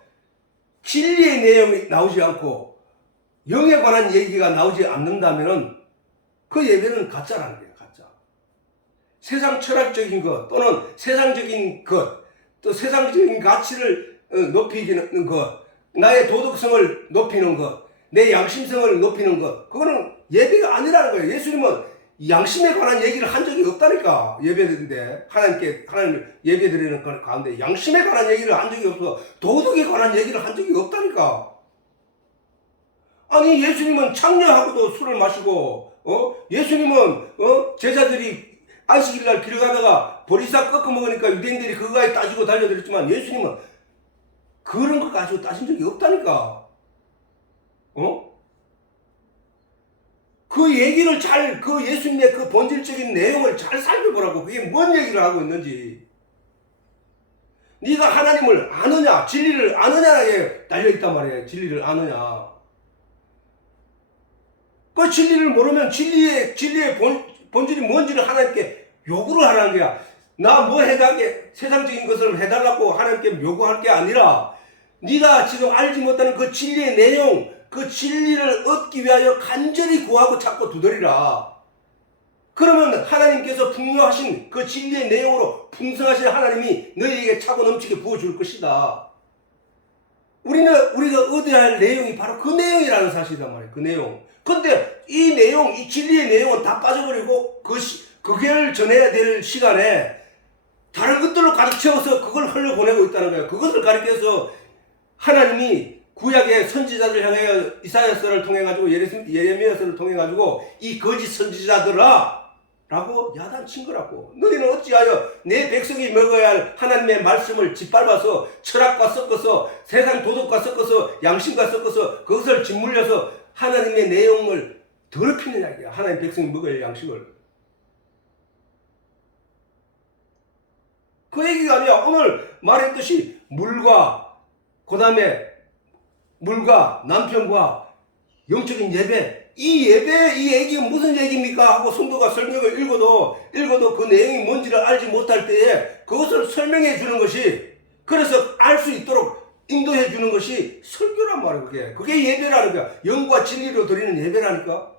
진리의 내용이 나오지 않고 영에 관한 얘기가 나오지 않는다면은 그 예배는 가짜라는 거예요. 가짜. 세상 철학적인 것 또는 세상적인 것 또 세상적인 가치를 높이는 것, 나의 도덕성을 높이는 것, 내 양심성을 높이는 것, 그거는 예배가 아니라는 거예요. 예수님은 양심에 관한 얘기를 한 적이 없다니까. 예배드리는데 하나님 예배드리는 가운데 양심에 관한 얘기를 한 적이 없어. 도덕에 관한 얘기를 한 적이 없다니까. 아니 예수님은 창녀하고도 술을 마시고 예수님은 제자들이 안식일날 길 가다가 보리쌀 꺾어 먹으니까 유대인들이 그거에 따지고 달려들었지만 예수님은 그런 거 가지고 따진 적이 없다니까. 그 얘기를 그 예수님의 그 본질적인 내용을 잘 살펴보라고. 그게 뭔 얘기를 하고 있는지. 네가 하나님을 아느냐, 진리를 아느냐에 달려있단 말이에요. 진리를 아느냐. 그 진리를 모르면 진리의 본질이 뭔지를 하나님께 요구를 하라는 거야. 나 뭐 해달게, 세상적인 것을 해달라고 하나님께 요구할 게 아니라 네가 지금 알지 못하는 그 진리의 내용, 그 진리를 얻기 위하여 간절히 구하고 찾고 두드리라. 그러면 하나님께서 풍요하신 그 진리의 내용으로 풍성하신 하나님이 너희에게 차고 넘치게 부어줄 것이다. 우리가 얻어야 할 내용이 바로 그 내용이라는 사실이란 말이에요. 그 내용. 근데 이 내용, 이 진리의 내용은 다 빠져버리고 그걸 전해야 될 시간에 다른 것들로 가득 채워서 그걸 흘려보내고 있다는 거예요. 그것을 가리켜서 하나님이 구약의 선지자들 향해 이사야서를 통해 가지고 예레미야서를 통해 가지고 이 거짓 선지자들아 라고 야단친 거라고. 너희는 어찌하여 내 백성이 먹어야 할 하나님의 말씀을 짓밟아서 철학과 섞어서 세상 도덕과 섞어서 양심과 섞어서 그것을 짓물려서 하나님의 내용을 더럽히느냐 이게. 하나님 백성이 먹어야 할 양식을. 그 얘기가 아니야. 오늘 말했듯이 물과 남편과 영적인 예배, 이 예배, 이 얘기 무슨 얘기입니까? 하고 성도가 설명을 읽어도 그 내용이 뭔지를 알지 못할 때에 그것을 설명해 주는 것이, 그래서 알 수 있도록 인도해 주는 것이 설교란 말이에요. 그게 예배라는 거야. 영과 진리로 드리는 예배라니까.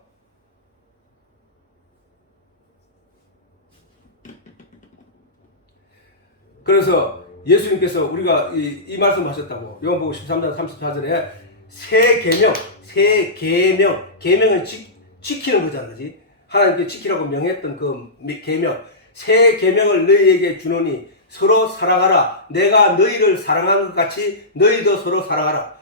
그래서 예수님께서 우리가 이 말씀 하셨다고, 요한복음 13장 34절에 계명은 지키는 거잖아, 그지? 하나님께 지키라고 명했던 그 계명, 새 계명을 너희에게 주노니 서로 사랑하라. 내가 너희를 사랑한 것 같이 너희도 서로 사랑하라.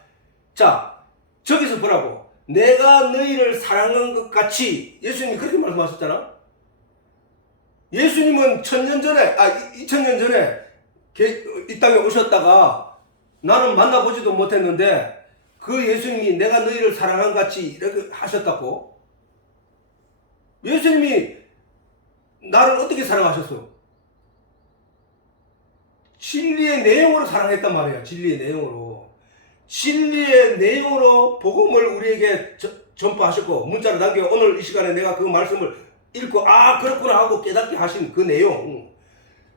자, 저기서 보라고. 내가 너희를 사랑한 것 같이, 예수님이 그렇게 말씀하셨잖아. 예수님은 2000년 전에 이 땅에 오셨다가 나는 만나보지도 못했는데 그 예수님이 내가 너희를 사랑한 같이 이렇게 하셨다고. 예수님이 나를 어떻게 사랑하셨어? 진리의 내용으로 사랑했단 말이야. 진리의 내용으로 복음을 우리에게 전파하셨고 문자로 남겨 오늘 이 시간에 내가 그 말씀을 읽고 그렇구나 하고 깨닫게 하신 그 내용.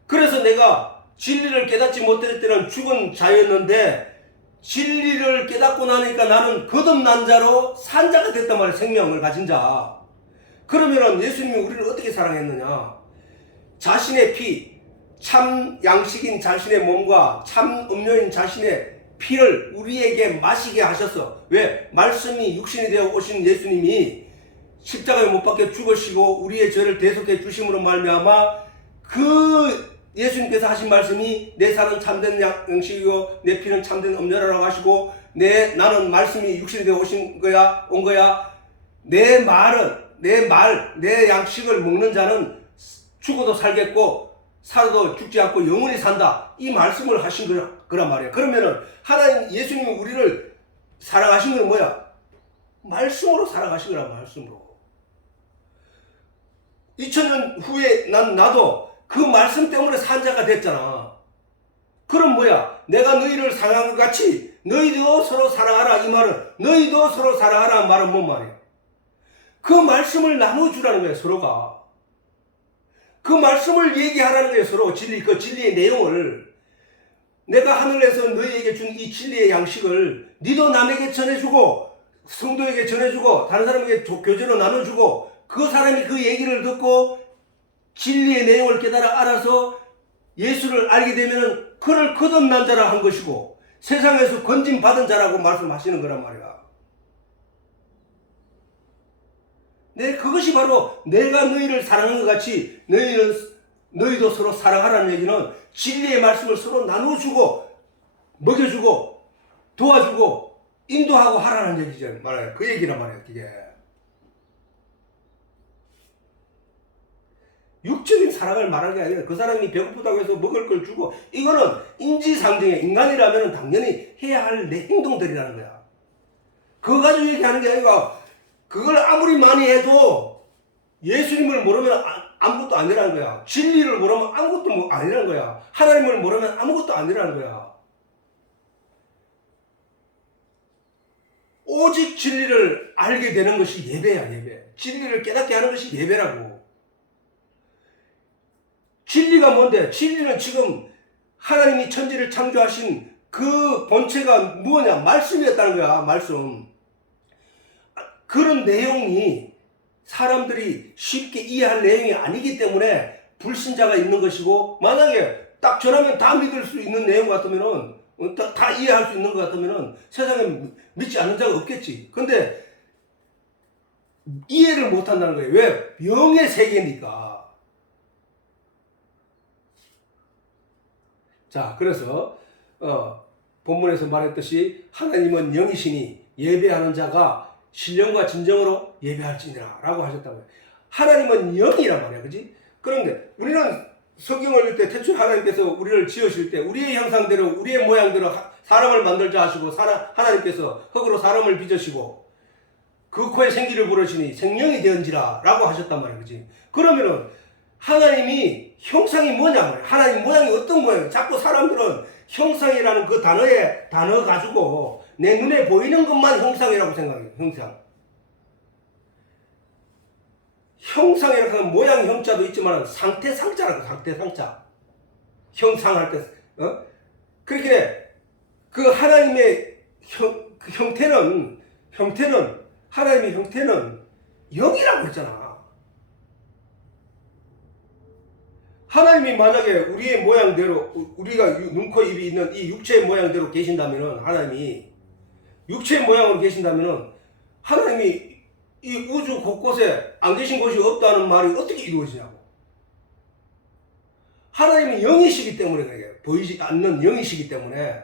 그래서 내가 진리를 깨닫지 못할 때는 죽은 자였는데 진리를 깨닫고 나니까 나는 거듭난 자로 산 자가 됐단 말이야. 생명을 가진 자. 그러면은 예수님이 우리를 어떻게 사랑했느냐? 자신의 피, 참 양식인 자신의 몸과 참 음료인 자신의 피를 우리에게 마시게 하셨어. 왜? 말씀이 육신이 되어 오신 예수님이 십자가에 못 박혀 죽으시고 우리의 죄를 대속해 주심으로 말미암아 그 예수님께서 하신 말씀이 내 살은 참된 양식이고 내 피는 참된 음료라고 하시고 나는 말씀이 육신이 되어 온 거야. 내 양식을 먹는 자는 죽어도 살겠고 살아도 죽지 않고 영원히 산다. 이 말씀을 하신 거란 말이야. 그러면은 하나님 예수님이 우리를 사랑하신 건 뭐야? 말씀으로 사랑하신 거란 말씀으로. 2000년 후에 나도 그 말씀 때문에 산 자가 됐잖아. 그럼 뭐야? 내가 너희를 사랑한 것 같이 너희도 서로 사랑하라. 이 말은 너희도 서로 사랑하라 말은 뭔 말이야? 그 말씀을 나눠주라는 거야. 서로가 그 말씀을 얘기하라는 거야. 서로 그 진리의 내용을. 내가 하늘에서 너희에게 준 이 진리의 양식을 니도 남에게 전해주고 성도에게 전해주고 다른 사람에게 교제로 나눠주고 그 사람이 그 얘기를 듣고 진리의 내용을 깨달아 알아서 예수를 알게 되면은 그를 거듭난 자라 한 것이고 세상에서 건진 받은 자라고 말씀하시는 거란 말이야. 그것이 바로 내가 너희를 사랑한 것 같이 너희도 서로 사랑하라는 얘기는 진리의 말씀을 서로 나눠주고 먹여주고 도와주고 인도하고 하라는 얘기잖아요. 말이야. 그 얘기란 말이야. 그게 육적인 사랑을 말하는 게 아니라 그 사람이 배고프다고 해서 먹을 걸 주고 이거는 인지상정에 인간이라면 당연히 해야 할 내 행동들이라는 거야. 그거 가지고 얘기하는 게 아니라 그걸 아무리 많이 해도 예수님을 모르면 아무것도 아니라는 거야. 진리를 모르면 아무것도 아니라는 거야. 하나님을 모르면 아무것도 아니라는 거야. 오직 진리를 알게 되는 것이 예배야. 예배. 진리를 깨닫게 하는 것이 예배라고. 진리가 뭔데? 진리는 지금 하나님이 천지를 창조하신 그 본체가 뭐냐? 말씀이었다는 거야. 말씀. 그런 내용이 사람들이 쉽게 이해할 내용이 아니기 때문에 불신자가 있는 것이고, 만약에 딱 전하면 다 믿을 수 있는 내용 같으면은 다 이해할 수 있는 것 같으면은 세상에 믿지 않는 자가 없겠지. 근데 이해를 못 한다는 거예요. 왜? 영의 세계니까. 자, 그래서 본문에서 말했듯이 하나님은 영이시니 예배하는 자가 신령과 진정으로 예배할지니라 라고 하셨다고요. 하나님은 영이란 말이야. 그지? 그런데 우리는 성경을 읽을 때 태초에 하나님께서 우리를 지으실 때 우리의 형상대로 우리의 모양대로 사람을 만들자 하시고 하나님께서 흙으로 사람을 빚으시고 그 코에 생기를 부르시니 생명이 되은지라 라고 하셨단 말이야. 그지? 그러면은 하나님이 형상이 뭐냐 말이야. 하나님 모양이 어떤 모양이야. 자꾸 사람들은 형상이라는 그 단어 가지고 내 눈에 보이는 것만 형상이라고 생각해요. 형상. 형상이라고 하는 모양 형자도 있지만 상태 상자라고 상태 상자. 형상할 때 그렇게 그 하나님의 그 형태는 하나님의 형태는 영이라고 했잖아. 하나님이 만약에 우리의 모양대로 우리가 눈, 코, 입이 있는 이 육체의 모양대로 계신다면은 하나님이 육체의 모양으로 계신다면은 하나님이 이 우주 곳곳에 안 계신 곳이 없다는 말이 어떻게 이루어지냐고. 하나님은 영이시기 때문에 그래. 보이지 않는 영이시기 때문에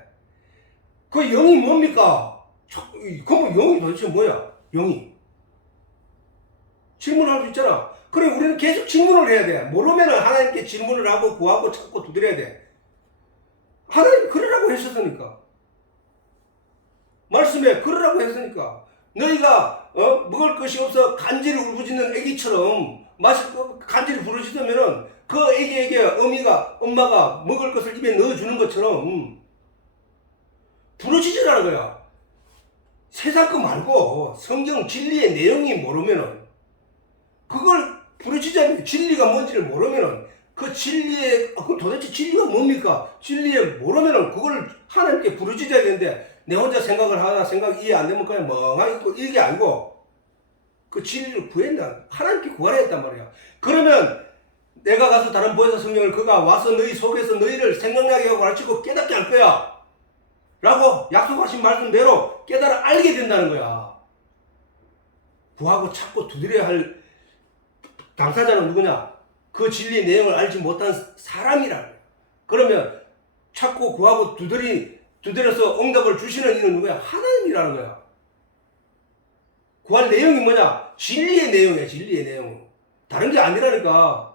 그 영이 뭡니까? 그럼 영이 도대체 뭐야? 영이 질문할 수 있잖아. 그래 우리는 계속 질문을 해야 돼. 모르면은 하나님께 질문을 하고 구하고 찾고 두드려야 돼. 하나님 그러라고 하셨으니까. 말씀에 그러라고 했으니까. 너희가 먹을 것이 없어 간절히 울부짖는 애기처럼 간절히 부르짖으면은 그 애기에게 엄마가 먹을 것을 입에 넣어주는 것처럼 부르짖으라는 거야. 세상 거 말고 성경 진리의 내용이 모르면은 그걸 부르짖으면 진리가 뭔지를 모르면은 그 진리의 그 도대체 진리가 뭡니까? 진리에 모르면은 그걸 하나님께 부르짖어야 되는데 내 혼자 생각을 하다 생각이 이해 안 되면 그냥 멍하니 있고 이게 아니고 그 진리를 구한다. 하나님께 구하라 했단 말이야. 그러면 내가 가서 다른 보혜사 성령을 그가 와서 너희 속에서 너희를 생각나게 하고 가르치고 깨닫게 할 거야. 라고 약속하신 말씀대로 깨달아 알게 된다는 거야. 구하고 찾고 두드려야 할 당사자는 누구냐? 그 진리의 내용을 알지 못한 사람이라고. 그러면 찾고 구하고 두드려서 응답을 주시는 이는 누구야? 하나님이라는 거야. 구할 내용이 뭐냐? 진리의 내용이야. 진리의 내용. 다른 게 아니라니까.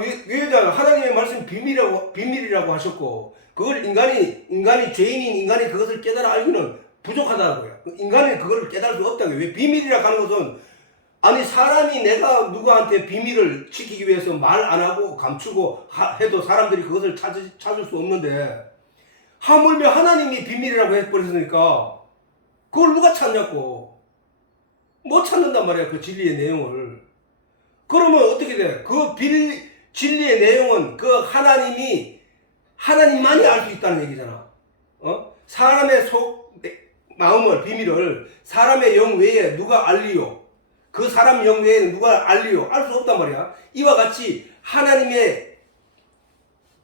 왜 하나님의 말씀 비밀이라고 하셨고 그걸 인간이 죄인인 인간이 그것을 깨달아 알기는 부족하다는 거야. 인간이 그걸 깨달을 수 없다는 거야. 왜 비밀이라고 하는 것은 아니 사람이 내가 누구한테 비밀을 지키기 위해서 말 안 하고 감추고 해도 사람들이 그것을 찾을 수 없는데 하물며 하나님이 비밀이라고 해버렸으니까 그걸 누가 찾냐고. 못 찾는단 말이야. 그 진리의 내용을. 그러면 어떻게 돼? 그 진리의 내용은 그 하나님만이 알 수 있다는 얘기잖아. 사람의 마음을 비밀을 사람의 영 외에 누가 알리요? 그 사람 영 외에 누가 알리요? 알 수 없단 말이야. 이와 같이 하나님의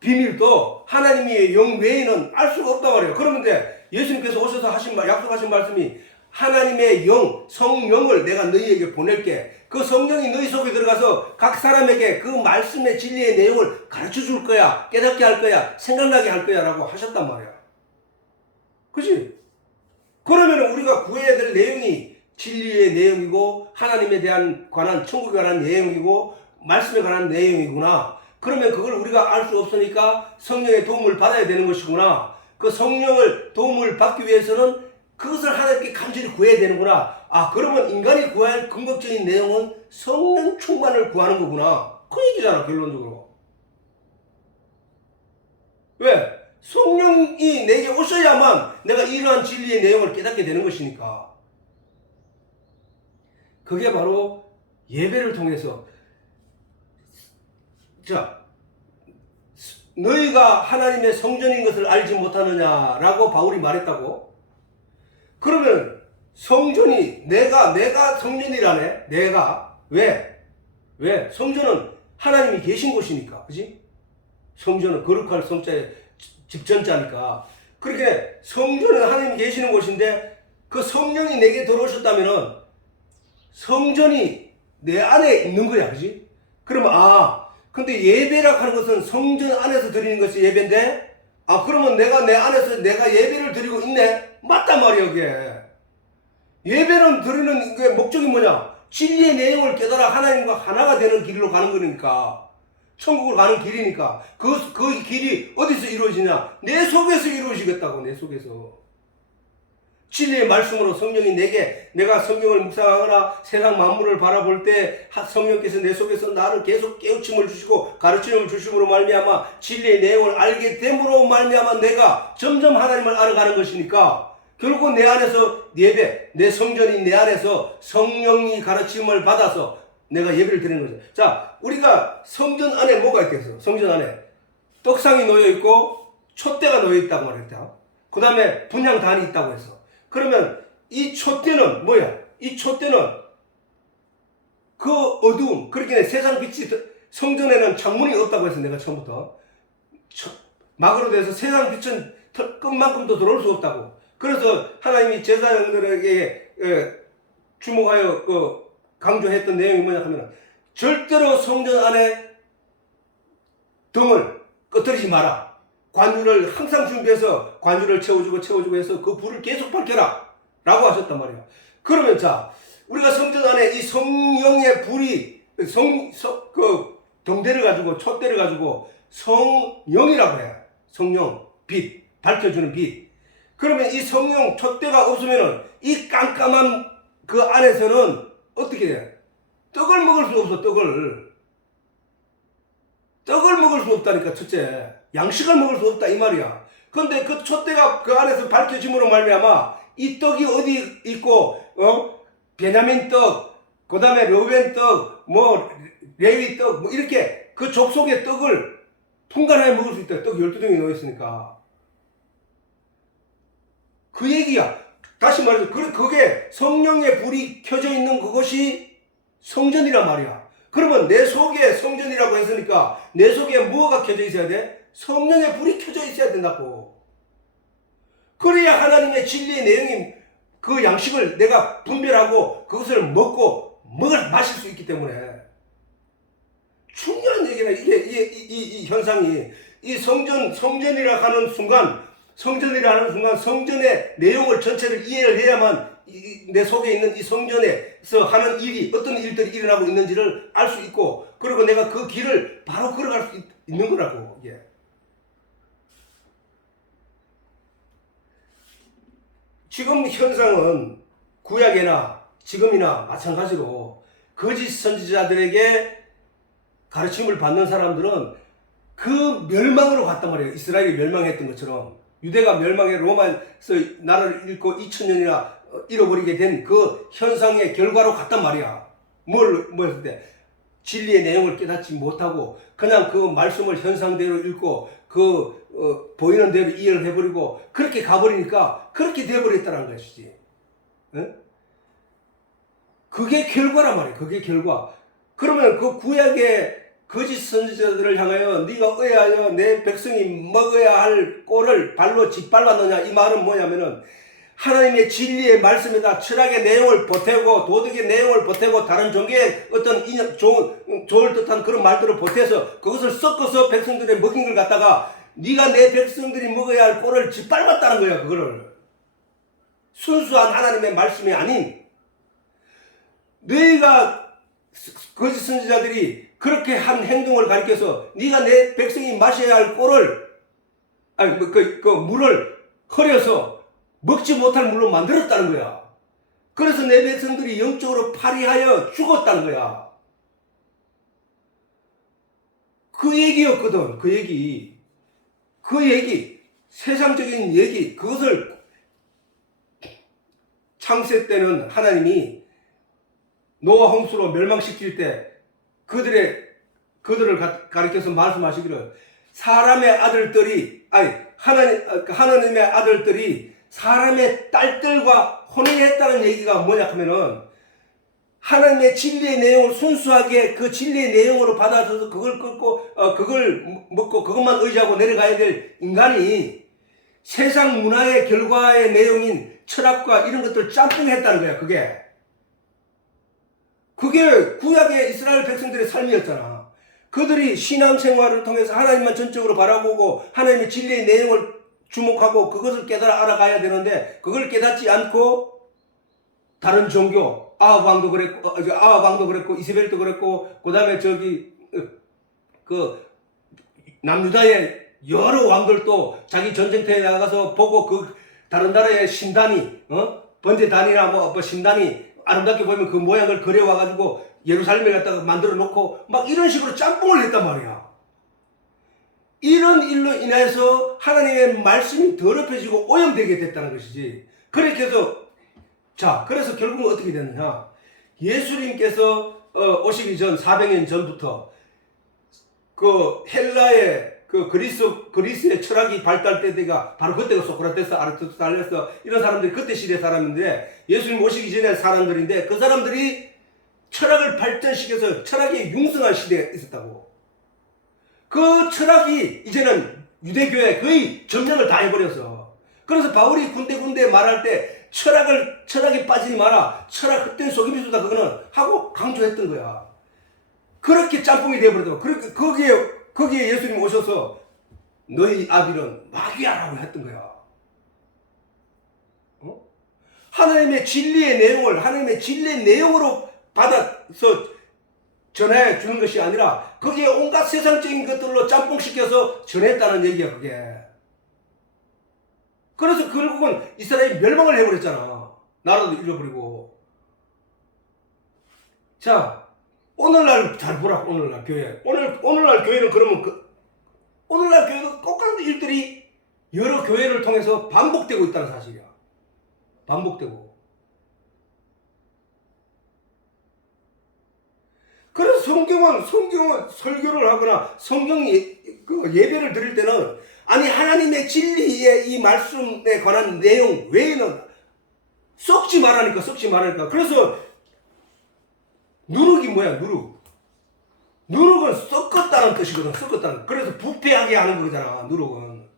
비밀도 하나님의 영 외에는 알 수가 없단 말이에요. 그런데 예수님께서 오셔서 약속하신 말씀이 하나님의 영, 성령을 내가 너희에게 보낼게. 그 성령이 너희 속에 들어가서 각 사람에게 그 말씀의 진리의 내용을 가르쳐 줄 거야. 깨닫게 할 거야. 생각나게 할 거야. 라고 하셨단 말이야. 그치? 그러면 우리가 구해야 될 내용이 진리의 내용이고 하나님에 관한 천국에 관한 내용이고 말씀에 관한 내용이구나. 그러면 그걸 우리가 알 수 없으니까 성령의 도움을 받아야 되는 것이구나. 그 성령을 도움을 받기 위해서는 그것을 하나님께 간절히 구해야 되는구나. 그러면 인간이 구해야 할 궁극적인 내용은 성령 충만을 구하는 거구나. 그 얘기잖아, 결론적으로. 왜? 성령이 내게 오셔야만 내가 이러한 진리의 내용을 깨닫게 되는 것이니까. 그게 바로 예배를 통해서 너희가 하나님의 성전인 것을 알지 못하느냐라고 바울이 말했다고? 그러면 성전이 내가 성전이라네. 내가 왜? 성전은 하나님이 계신 곳이니까. 그지? 성전은 거룩할 성자의 집전자니까. 그렇게 성전은 하나님이 계시는 곳인데 그 성령이 내게 들어오셨다면은 성전이 내 안에 있는 거야. 그지? 그러면 근데 예배라고 하는 것은 성전 안에서 드리는 것이 예배인데 그러면 내가 내 안에서 내가 예배를 드리고 있네? 맞단 말이야, 그게. 예배는 드리는 게 목적이 뭐냐? 진리의 내용을 깨달아 하나님과 하나가 되는 길로 가는 거니까. 천국으로 가는 길이니까. 그 길이 어디서 이루어지냐? 내 속에서 이루어지겠다고, 내 속에서. 진리의 말씀으로 성령이 내가 성경을 묵상하거나 세상 만물을 바라볼 때 성령께서 내 속에서 나를 계속 깨우침을 주시고 가르침을 주심으로 말미암아 진리의 내용을 알게 됨으로 말미암아 내가 점점 하나님을 알아가는 것이니까 결국 내 안에서 예배, 내 성전이 내 안에서 성령이 가르침을 받아서 내가 예배를 드리는 거죠. 자, 우리가 성전 안에 뭐가 있겠어? 성전 안에 떡상이 놓여 있고 촛대가 놓여 있다고 말했다. 그 다음에 분향단이 있다고 했어. 그러면 이 촛대는 뭐야? 이 촛대는 그 어두움, 그렇게 세상 빛이, 성전에는 창문이 없다고 해서 내가 처음부터 막으로 돼서 세상 빛은 끝만큼도 들어올 수 없다고. 그래서 하나님이 제사장들에게 주목하여 강조했던 내용이 뭐냐 하면 절대로 성전 안에 등을 꺼뜨리지 마라. 관유를 항상 준비해서 관유를 채워주고 해서 그 불을 계속 밝혀라 라고 하셨단 말이야. 그러면 자, 우리가 성전 안에 이 성령의 불이 등대를 가지고 촛대를 가지고 성령이라고 해. 성령, 빛, 밝혀주는 빛. 그러면 이 성령 촛대가 없으면은 이 깜깜한 그 안에서는 어떻게 돼? 떡을 먹을 수 없어. 떡을 먹을 수 없다니까. 첫째, 양식을 먹을 수 없다 이 말이야. 근데 그 촛대가 그 안에서 밝혀짐으로 말미암아 이 떡이 어디 있고 베냐민 떡, 그 다음에 르벤 떡, 뭐 레위 떡, 뭐 이렇게 그 족속의 떡을 풍간하여 먹을 수 있다. 떡 12등이 놓여있으니까. 그 얘기야. 다시 말해서 그게 성령의 불이 켜져 있는 그것이 성전이란 말이야. 그러면 내 속에 성전이라고 했으니까 내 속에 뭐가 켜져 있어야 돼? 성령의 불이 켜져 있어야 된다고. 그래야 하나님의 진리의 내용이 그 양식을 내가 분별하고 그것을 마실 수 있기 때문에. 중요한 얘기는 이 현상이 이 성전이라 하는 순간 성전의 내용을 전체를 이해를 해야만 내 속에 있는 이 성전에서 하는 일이 어떤 일들이 일어나고 있는지를 알 수 있고, 그리고 내가 그 길을 바로 걸어갈 수 있는 거라고. 예. 지금 현상은 구약이나 지금이나 마찬가지로 거짓 선지자들에게 가르침을 받는 사람들은 그 멸망으로 갔단 말이에요. 이스라엘이 멸망했던 것처럼 유대가 멸망해 로마에서 나라를 잃고 2000년이나 잃어버리게 된 그 현상의 결과로 갔단 말이야. 뭐 했을 때 진리의 내용을 깨닫지 못하고 그냥 그 말씀을 현상대로 읽고 보이는 대로 이해를 해버리고 그렇게 가버리니까 그렇게 돼버렸다는 것이지. 네? 그게 결과란 말이야. 그게 결과. 그러면 그 구약의 거짓 선지자들을 향하여 네가 의하여 내 백성이 먹어야 할 꼴을 발로 짓밟았느냐, 이 말은 뭐냐면은 하나님의 진리의 말씀에다 철학의 내용을 보태고 도덕의 내용을 보태고 다른 종교의 어떤 좋을 듯한 그런 말들을 보태서 그것을 섞어서 백성들의 먹인 걸 갖다가 네가 내 백성들이 먹어야 할 꼴을 짓밟았다는 거야. 그거를 순수한 하나님의 말씀이 아닌, 너희가 거짓 선지자들이 그렇게 한 행동을 가리켜서 네가 내 백성이 마셔야 할 꼴을 그 물을 흐려서 먹지 못할 물로 만들었다는 거야. 그래서 내 백성들이 영적으로 파리하여 죽었다는 거야. 그 얘기였거든. 그 얘기 세상적인 얘기, 그것을 창세 때는 하나님이 노아 홍수로 멸망시킬 때 그들을 가리켜서 말씀하시기를 하나님의 아들들이 사람의 딸들과 혼인했다는 얘기가 뭐냐 하면은 하나님의 진리의 내용을 순수하게 그 진리의 내용으로 받아들여서 그걸 먹고 그것만 의지하고 내려가야 될 인간이 세상 문화의 결과의 내용인 철학과 이런 것들을 짬뽕했다는 거야. 그게 구약의 이스라엘 백성들의 삶이었잖아. 그들이 신앙생활을 통해서 하나님만 전적으로 바라보고 하나님의 진리의 내용을 주목하고 그것을 깨달아 알아가야 되는데 그걸 깨닫지 않고 다른 종교, 아합 왕도 그랬고 이세벨도 그랬고 그 다음에 남유다의 여러 왕들도 자기 전쟁터에 나가서 보고 그 다른 나라의 신단이 번제단이나 뭐 신단이 아름답게 보이면 그 모양을 그려와가지고 예루살렘에 갖다가 만들어 놓고 막 이런 식으로 짬뽕을 했단 말이야. 이런 일로 인해서 하나님의 말씀이 더럽혀지고 오염되게 됐다는 것이지. 그래서 결국은 어떻게 됐느냐. 예수님께서 오시기 전 400년 전부터 그 헬라의 그 그리스의 철학이 발달될 때가 바로 그때가 소크라테스, 아리스토텔레스 이런 사람들이 그때 시대 사람인데 예수님 오시기 전에 사람들인데 그 사람들이 철학을 발전시켜서 철학이 융성한 시대가 있었다고. 그 철학이 이제는 유대교회 거의 점령을 다 해버려서 그래서 바울이 군데 말할 때 철학이 빠지지 마라. 철학 흑된 속임수다 그거는 하고 강조했던 거야. 그렇게 짬뽕이 되어버렸다고. 그렇게 거기에 예수님 오셔서 너희 아비는 마귀야라고 했던 거야. 하나님의 진리의 내용으로 받아서 전해 주는 것이 아니라 거기에 온갖 세상적인 것들로 짬뽕시켜서 전했다는 얘기야 그게. 그래서 결국은 이스라엘이 멸망을 해버렸잖아. 나라도 잃어버리고. 자, 오늘날 잘 보라. 오늘날 교회. 오늘날 교회는 그러면 오늘날 교회도 똑같은 일들이 여러 교회를 통해서 반복되고 있다는 사실이야. 반복되고. 그래서 성경은 설교를 하거나 성경 예배를 드릴 때는 아니 하나님의 진리의 이 말씀에 관한 내용 외에는 썩지 말라니까. 그래서 누룩이 뭐야? 누룩은 썩었다는 뜻이거든. 그래서 부패하게 하는 거잖아. 누룩은.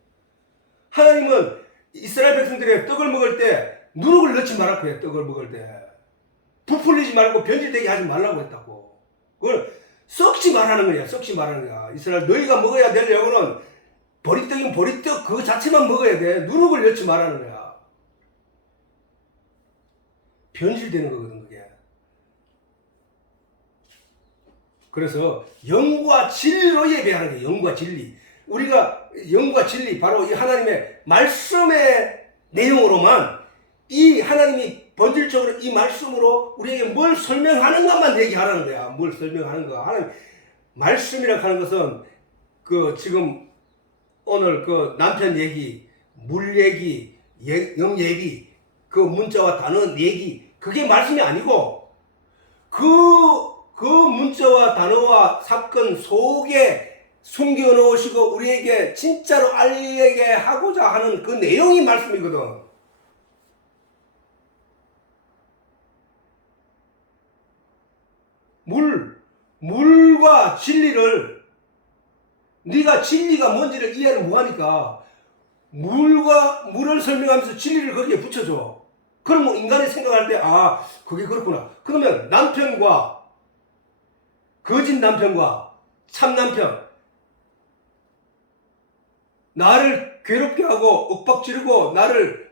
하나님은 이스라엘 백성들의 떡을 먹을 때 누룩을 넣지 말라고 해. 떡을 먹을 때 부풀리지 말고 변질되게 하지 말라고 했다고. 그걸 썩지 말라는 거야. 이스라엘 너희가 먹어야 될 영혼은 보리떡이면 보리떡 그거 자체만 먹어야 돼. 누룩을 넣지 말라는 거야. 변질되는 거거든 그게. 그래서 영과 진리로 예배하는 거예요. 영과 진리. 우리가 영과 진리 바로 이 하나님의 말씀의 내용으로만 이 하나님이 본질적으로 이 말씀으로 우리에게 뭘 설명하는가만 얘기하라는 거야. 뭘 설명하는가. 하나님 말씀이라고 하는 것은 그 지금 오늘 그 남편 얘기, 물 얘기, 영 얘기, 그 문자와 단어 얘기 그게 말씀이 아니고 그 문자와 단어와 사건 속에 숨겨놓으시고 우리에게 진짜로 알게 하고자 하는 그 내용이 말씀이거든. 물과 진리를 네가 진리가 뭔지를 이해를 못하니까 물을 설명하면서 진리를 거기에 붙여줘. 그럼 인간이 생각할 때 그게 그렇구나. 그러면 남편과 거짓 남편과 참 남편 나를 괴롭게 하고 윽박지르고 나를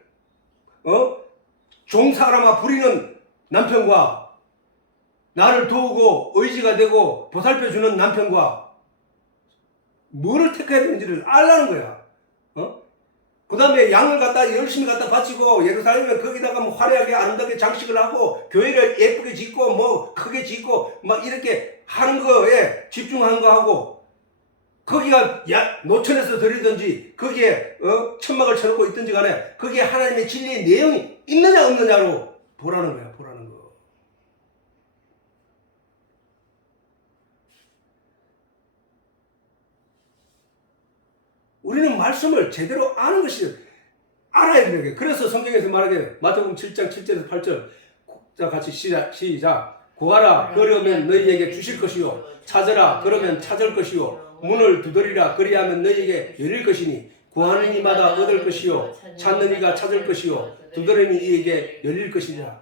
종사람아 부리는 남편과 나를 도우고 의지가 되고 보살펴주는 남편과 뭐를 택해야 되는지를 알라는 거야. 그 다음에 양을 열심히 갖다 바치고 예루살렘에 거기다가 뭐 화려하게 아름답게 장식을 하고 교회를 예쁘게 짓고 뭐 크게 짓고 막 이렇게 하는 거에 집중하는 거 하고 거기가 노천에서 드리든지 거기에 천막을 쳐놓고 있든지 간에 거기에 하나님의 진리의 내용이 있느냐 없느냐로 보라는 거야. 보라는 거. 우리는 말씀을 제대로 아는 것이 알아야 되는 거예요. 그래서 성경에서 말하기에 마태복음 7장 7절에서 8절 자 같이 시작. 구하라 그러면 너희에게 주실 것이요 찾으라 그러면 찾을 것이요 문을 두드리라 그리하면 너희에게 열릴 것이니 구하는 이마다 얻을 것이요 찾는 이가 찾을 것이요 두드리는 이에게 열릴 것이니라.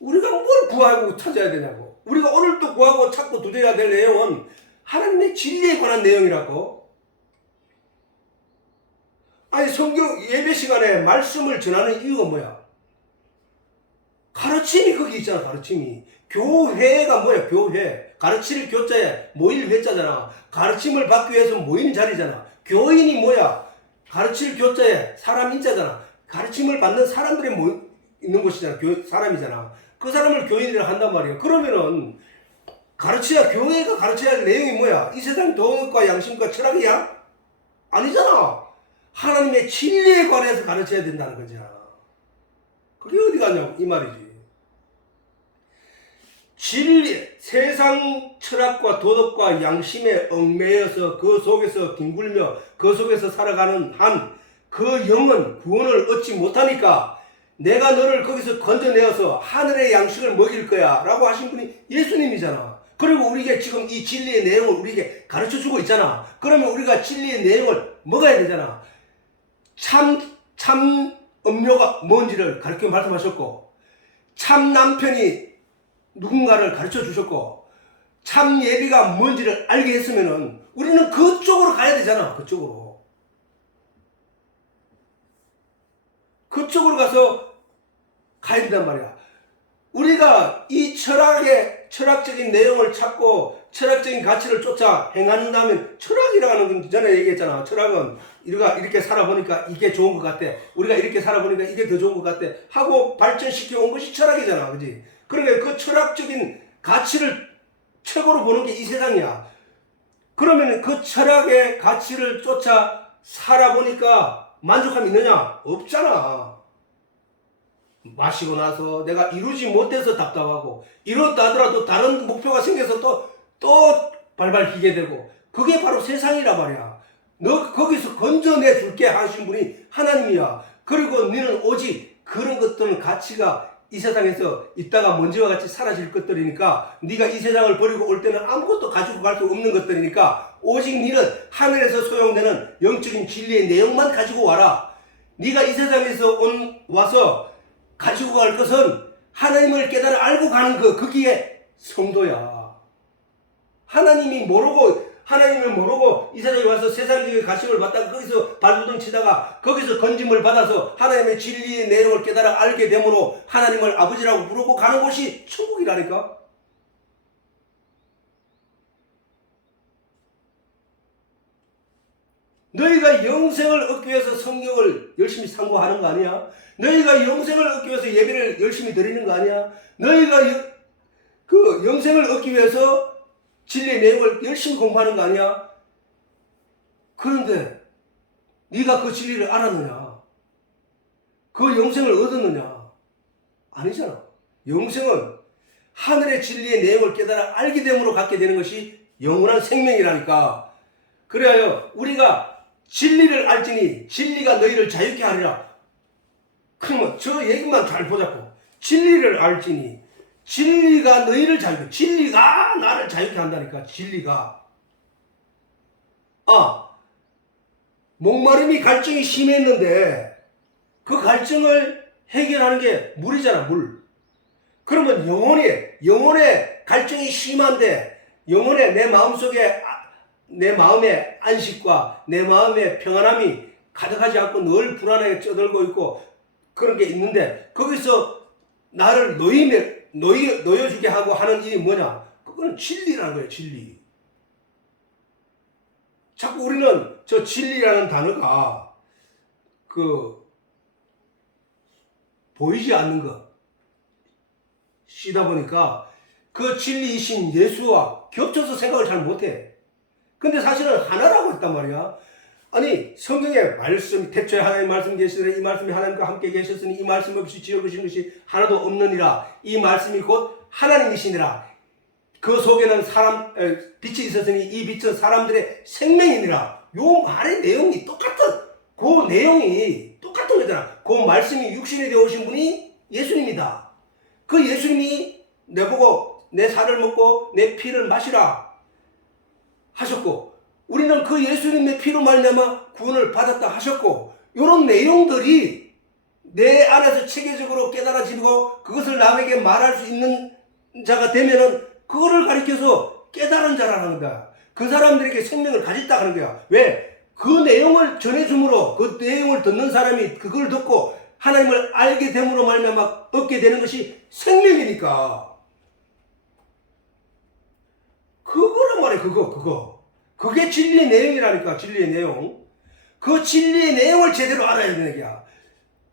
우리가 뭘 구하고 찾아야 되냐고. 우리가 오늘 또 구하고 찾고 두드려야 될 내용은 하나님의 진리에 관한 내용이라고. 아니 성경 예배 시간에 말씀을 전하는 이유가 뭐야? 가르침이 거기 있잖아. 가르침이. 교회가 뭐야? 교회. 가르칠 교자에 모일 회자잖아. 가르침을 받기 위해서 모이는 자리잖아. 교인이 뭐야? 가르칠 교자에 사람 인자잖아. 가르침을 받는 사람들이 있는 곳이잖아. 사람이잖아. 그 사람을 교인이라 한단 말이야. 그러면은 교회가 가르쳐야 할 내용이 뭐야? 이 세상 도덕과 양심과 철학이야? 아니잖아. 하나님의 진리에 관해서 가르쳐야 된다는 거잖아. 그게 어디 가냐고 이 말이지. 진리, 세상 철학과 도덕과 양심에 얽매여서 그 속에서 뒹굴며 그 속에서 살아가는 한 그 영은 구원을 얻지 못하니까 내가 너를 거기서 건져내어서 하늘의 양식을 먹일 거야 라고 하신 분이 예수님이잖아. 그리고 우리에게 지금 이 진리의 내용을 우리에게 가르쳐주고 있잖아. 그러면 우리가 진리의 내용을 먹어야 되잖아. 참 음료가 뭔지를 가르쳐 말씀하셨고, 참 남편이 누군가를 가르쳐 주셨고, 참 예비가 뭔지를 알게 했으면은 우리는 그쪽으로 가야 되잖아. 그쪽으로 가서 가야 된단 말이야. 우리가 이 철학적인 내용을 찾고 철학적인 가치를 쫓아 행한다면, 철학이라는 건 전에 얘기했잖아. 철학은 우리가 이렇게 살아보니까 이게 좋은 것 같아. 우리가 이렇게 살아보니까 이게 더 좋은 것 같아. 하고 발전시켜 온 것이 철학이잖아. 그지? 그러니까 그 철학적인 가치를 최고로 보는 게 이 세상이야. 그러면 그 철학의 가치를 쫓아 살아보니까 만족함이 있느냐? 없잖아. 마시고 나서 내가 이루지 못해서 답답하고, 이뤘다 하더라도 다른 목표가 생겨서 또 발발 뛰게 되고, 그게 바로 세상이란 말이야. 너 거기서 건져내 줄게 하신 분이 하나님이야. 그리고 너는 오직 그런 것들은 가치가 이 세상에서 있다가 먼지와 같이 사라질 것들이니까, 네가 이 세상을 버리고 올 때는 아무것도 가지고 갈 수 없는 것들이니까 오직 너는 하늘에서 소용되는 영적인 진리의 내용만 가지고 와라. 네가 이 세상에서 와서 가지고 갈 것은 하나님을 깨달아 알고 가는 그기에 성도야. 하나님을 모르고 이 세상에 와서 세상적인 가식을 받다가 거기서 발부둥 치다가 거기서 건짐을 받아서 하나님의 진리의 내용을 깨달아 알게 되므로 하나님을 아버지라고 부르고 가는 곳이 천국이라니까. 너희가 영생을 얻기 위해서 성경을 열심히 상고하는 거 아니야? 너희가 영생을 얻기 위해서 예배를 열심히 드리는 거 아니야? 너희가 그 영생을 얻기 위해서 진리의 내용을 열심히 공부하는 거 아니야? 그런데 네가 그 진리를 알았느냐? 그 영생을 얻었느냐? 아니잖아. 영생은 하늘의 진리의 내용을 깨달아 알게 됨으로 갖게 되는 것이 영원한 생명이라니까. 그래야 우리가 진리를 알지니 진리가 너희를 자유케 하리라. 그러면 저 얘기만 잘 보자고. 진리를 알지니 진리가 너희를 자유케, 진리가 나를 자유케 한다니까. 진리가. 목마름이 갈증이 심했는데 그 갈증을 해결하는 게 물이잖아. 물. 그러면 영혼의 갈증이 심한데, 영혼의 내 마음의 안식과 내 마음의 평안함이 가득하지 않고 늘 불안하게 쩌들고 있고 그런 게 있는데, 거기서 나를 놓여주게 하고 하는 일이 뭐냐? 그건 진리라는 거예요. 진리. 자꾸 우리는 저 진리라는 단어가 보이지 않는 거 쓰다 보니까 그 진리이신 예수와 겹쳐서 생각을 잘 못해. 근데 사실은 하나라고 했단 말이야. 아니, 성경에 말씀, 태초에 하나님 말씀 계시더라. 이 말씀이 하나님과 함께 계셨으니 이 말씀 없이 지어보신 것이 하나도 없느니라. 이 말씀이 곧 하나님이시니라. 그 속에는 빛이 있었으니 이 빛은 사람들의 생명이니라. 요 말의 내용이 그 내용이 똑같은 거잖아. 그 말씀이 육신이 되어 오신 분이 예수님이다. 그 예수님이 내보고 내 살을 먹고 내 피를 마시라 하셨고, 우리는 그 예수님의 피로 말미암아 구원을 받았다 하셨고, 이런 내용들이 내 안에서 체계적으로 깨달아지고 그것을 남에게 말할 수 있는 자가 되면은 그거를 가리켜서 깨달은 자라는 거야. 그 사람들에게 생명을 가졌다 하는 거야. 왜? 그 내용을 전해줌으로, 그 내용을 듣는 사람이 그걸 듣고 하나님을 알게 됨으로 말미암아 얻게 되는 것이 생명이니까. 그거란 말이야. 그게 진리의 내용이라니까. 진리의 내용. 그 진리의 내용을 제대로 알아야 되는 거야.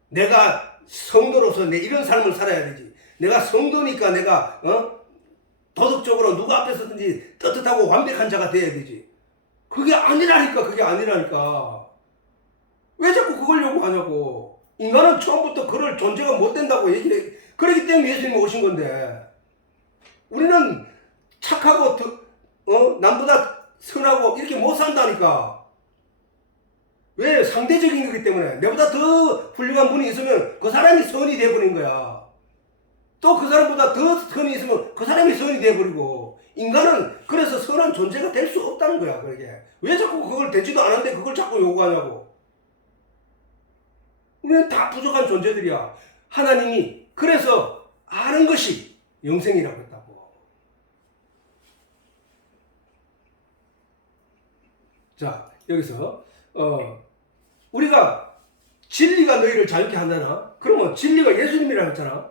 내가 성도로서 내 이런 삶을 살아야 되지. 내가 성도니까 내가 도덕적으로 누구 앞에서든지 떳떳하고 완벽한 자가 돼야 되지. 그게 아니라니까. 왜 자꾸 그걸 요구하냐고. 인간은 처음부터 그럴 존재가 못 된다고 얘기해. 그렇기 때문에 예수님이 오신 건데. 우리는 착하고 남보다 선하고 이렇게 못 산다니까. 왜? 상대적인 거기 때문에. 내보다 더 훌륭한 분이 있으면 그 사람이 선이 돼버린 거야. 또 그 사람보다 더 선이 있으면 그 사람이 선이 돼버리고. 인간은 그래서 선한 존재가 될 수 없다는 거야. 그러게. 왜 자꾸 그걸 되지도 않았는데 그걸 자꾸 요구하냐고. 우리는 다 부족한 존재들이야. 하나님이 그래서 아는 것이 영생이라고 했다고. 자, 여기서 우리가 진리가 너희를 자유케 한다나? 그러면 진리가 예수님이라고 했잖아.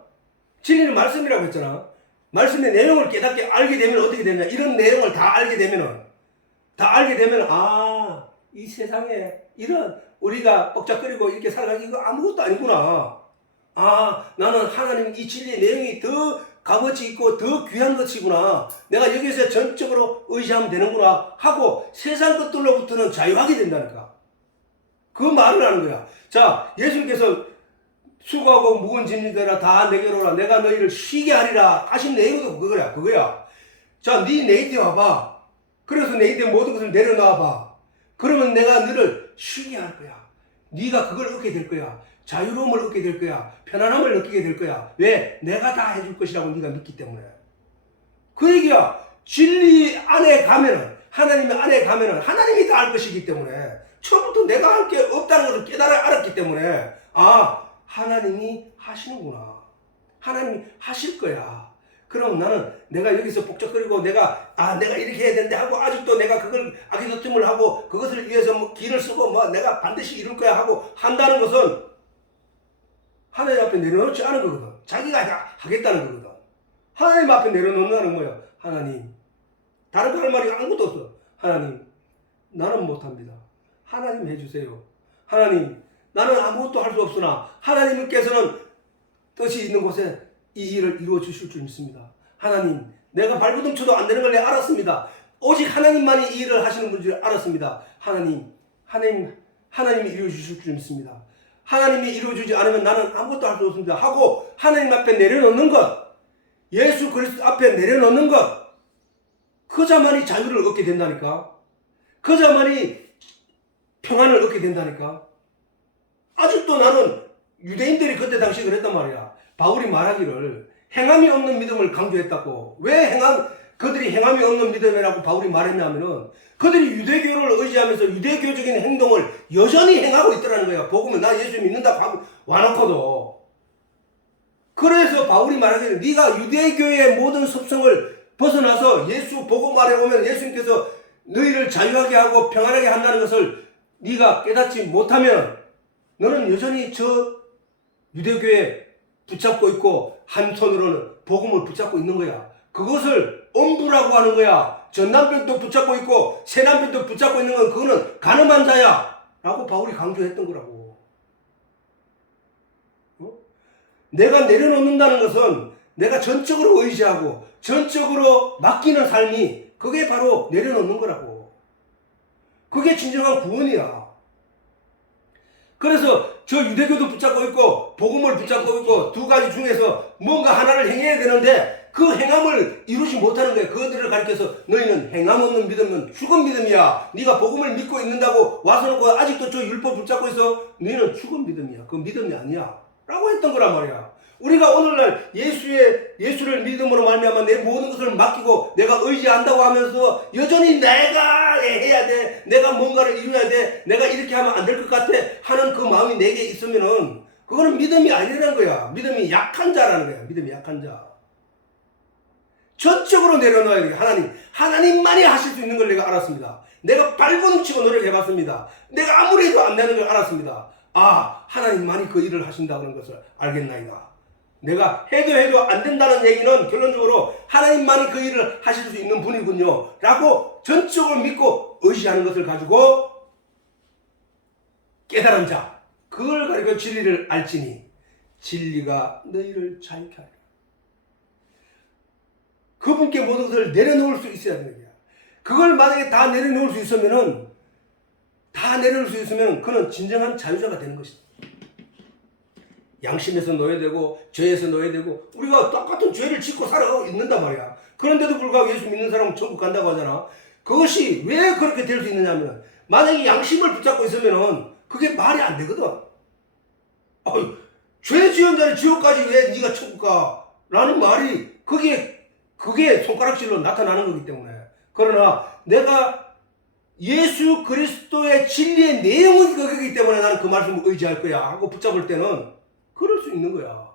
진리는 말씀이라고 했잖아. 말씀의 내용을 깨닫게 알게 되면 어떻게 되냐? 이런 내용을 다 알게 되면 이 세상에 이런 우리가 뻑적거리고 이렇게 살아가기 이거 아무것도 아니구나. 나는 하나님 이 진리의 내용이 더 값어치 있고 더 귀한 것이구나. 내가 여기서 전적으로 의지하면 되는구나 하고 세상 것들로부터는 자유하게 된다니까. 그 말을 하는 거야. 자, 예수님께서 수고하고 무거운 짐이더라 다 내게로 오라 내가 너희를 쉬게 하리라 하신 내용도 그거야. 자, 네 내게 와봐. 그래서 내 인생 모든 것을 내려놔봐. 그러면 내가 너를 쉬게 할 거야. 네가 그걸 얻게 될 거야. 자유로움을 얻게 될 거야. 편안함을 느끼게 될 거야. 왜? 내가 다 해줄 것이라고 네가 믿기 때문에. 그 얘기야. 진리 안에 가면은 하나님의 안에 가면은 하나님이 다 할 것이기 때문에 처음부터 내가 할 게 없다는 것을 깨달아 알았기 때문에 하나님이 하시는구나. 하나님이 하실 거야. 그럼 나는 내가 여기서 복잡거리고 내가 이렇게 해야 되는데 하고 아직도 내가 그걸 아기도팀을 하고 그것을 위해서 기를 쓰고 내가 반드시 이룰 거야 하고 한다는 것은 하나님 앞에 내려놓지 않은 거거든. 자기가 하겠다는 거거든. 하나님 앞에 내려놓는다는 거야. 하나님. 다른 거 할 말이 아무것도 없어. 하나님. 나는 못합니다. 하나님 해주세요. 하나님. 나는 아무것도 할 수 없으나 하나님께서는 뜻이 있는 곳에 이 일을 이루어 주실 줄 믿습니다. 하나님, 내가 발버둥 쳐도 안 되는 걸 내가 알았습니다. 오직 하나님만이 이 일을 하시는 분인 줄 알았습니다. 하나님이 이루어 주실 줄 믿습니다. 하나님이 이루어 주지 않으면 나는 아무것도 할 수 없습니다. 하고 하나님 앞에 내려놓는 것, 예수 그리스도 앞에 내려놓는 것, 그자만이 자유를 얻게 된다니까. 그자만이 평안을 얻게 된다니까. 아직도 나는 유대인들이 그때 당시 그랬단 말이야. 바울이 말하기를 행함이 없는 믿음을 강조했다고. 왜 그들이 행함이 없는 믿음이라고 바울이 말했냐면은 그들이 유대교를 의지하면서 유대교적인 행동을 여전히 행하고 있더라는 거야. 복음은 나 예수 믿는다고 하고 와놓고도. 그래서 바울이 말하기를 네가 유대교의 모든 습성을 벗어나서 예수 복음 아래 오면 예수님께서 너희를 자유하게 하고 평안하게 한다는 것을 네가 깨닫지 못하면 너는 여전히 저 유대교에 붙잡고 있고 한 손으로는 복음을 붙잡고 있는 거야. 그것을 엄부라고 하는 거야. 전남편도 붙잡고 있고 새남편도 붙잡고 있는 건 그거는 가늠한 자야 라고 바울이 강조했던 거라고. 내가 내려놓는다는 것은 내가 전적으로 의지하고 전적으로 맡기는 삶이 그게 바로 내려놓는 거라고. 그게 진정한 구원이야. 그래서 저 유대교도 붙잡고 있고 복음을 붙잡고 있고 두 가지 중에서 뭔가 하나를 행해야 되는데 그 행함을 이루지 못하는 거야. 그들을 가리켜서 너희는 행함 없는 믿음은 죽은 믿음이야. 네가 복음을 믿고 있는다고 와서 놓고 아직도 저 율법 붙잡고 있어. 너희는 죽은 믿음이야. 그 믿음이 아니야 라고 했던 거란 말이야. 우리가 오늘날 예수를 믿음으로 말미암아 내 모든 것을 맡기고 내가 의지한다고 하면서 여전히 내가 해야 돼, 내가 뭔가를 이루어야 돼, 내가 이렇게 하면 안 될 것 같아 하는 그 마음이 내게 있으면은 그거는 믿음이 아니라는 거야. 믿음이 약한 자라는 거야. 믿음이 약한 자. 전적으로 내려놔야 돼. 하나님만이 하실 수 있는 걸 내가 알았습니다. 내가 발버둥치고 노력해봤습니다. 내가 아무리 해도 안 되는 걸 알았습니다. 하나님만이 그 일을 하신다는 것을 알겠나이다. 내가 해도 안 된다는 얘기는 결론적으로 하나님만이 그 일을 하실 수 있는 분이군요 라고 전적으로 믿고 의지하는 것을 가지고 깨달은 자, 그걸 가지고 진리를 알지니 진리가 너희를 자유케 하리라. 그분께 모든 것을 내려놓을 수 있어야 되는 거야. 그걸 만약에 다 내려놓을 수 있으면 그는 진정한 자유자가 되는 것이다. 양심에서 놓여야 되고 죄에서 놓여야 되고 우리가 똑같은 죄를 짓고 살아 있는단 말이야. 그런데도 불구하고 예수 믿는 사람은 천국 간다고 하잖아. 그것이 왜 그렇게 될 수 있느냐면 만약에 양심을 붙잡고 있으면은 그게 말이 안 되거든. 죄 지은 자는 지옥까지 왜 네가 천국 가? 라는 말이 그게 손가락질로 나타나는 거기 때문에. 그러나 내가 예수 그리스도의 진리의 내용은 그거기 때문에 나는 그 말씀을 의지할 거야 하고 붙잡을 때는 그럴 수 있는 거야.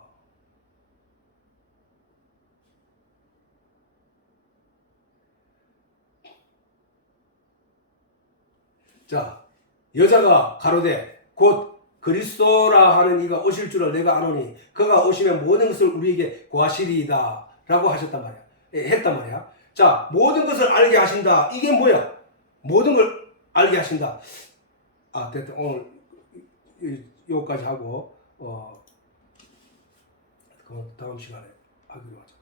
자, 여자가 가로되 곧 그리스도라 하는 이가 오실 줄을 내가 아노니 그가 오시면 모든 것을 우리에게 고하시리이다 라고 하셨단 말이야. 했단 말이야. 자, 모든 것을 알게 하신다. 이게 뭐야? 모든 걸 알게 하신다. 됐다. 오늘 여기까지 하고 다음 시간에 하기로 하자.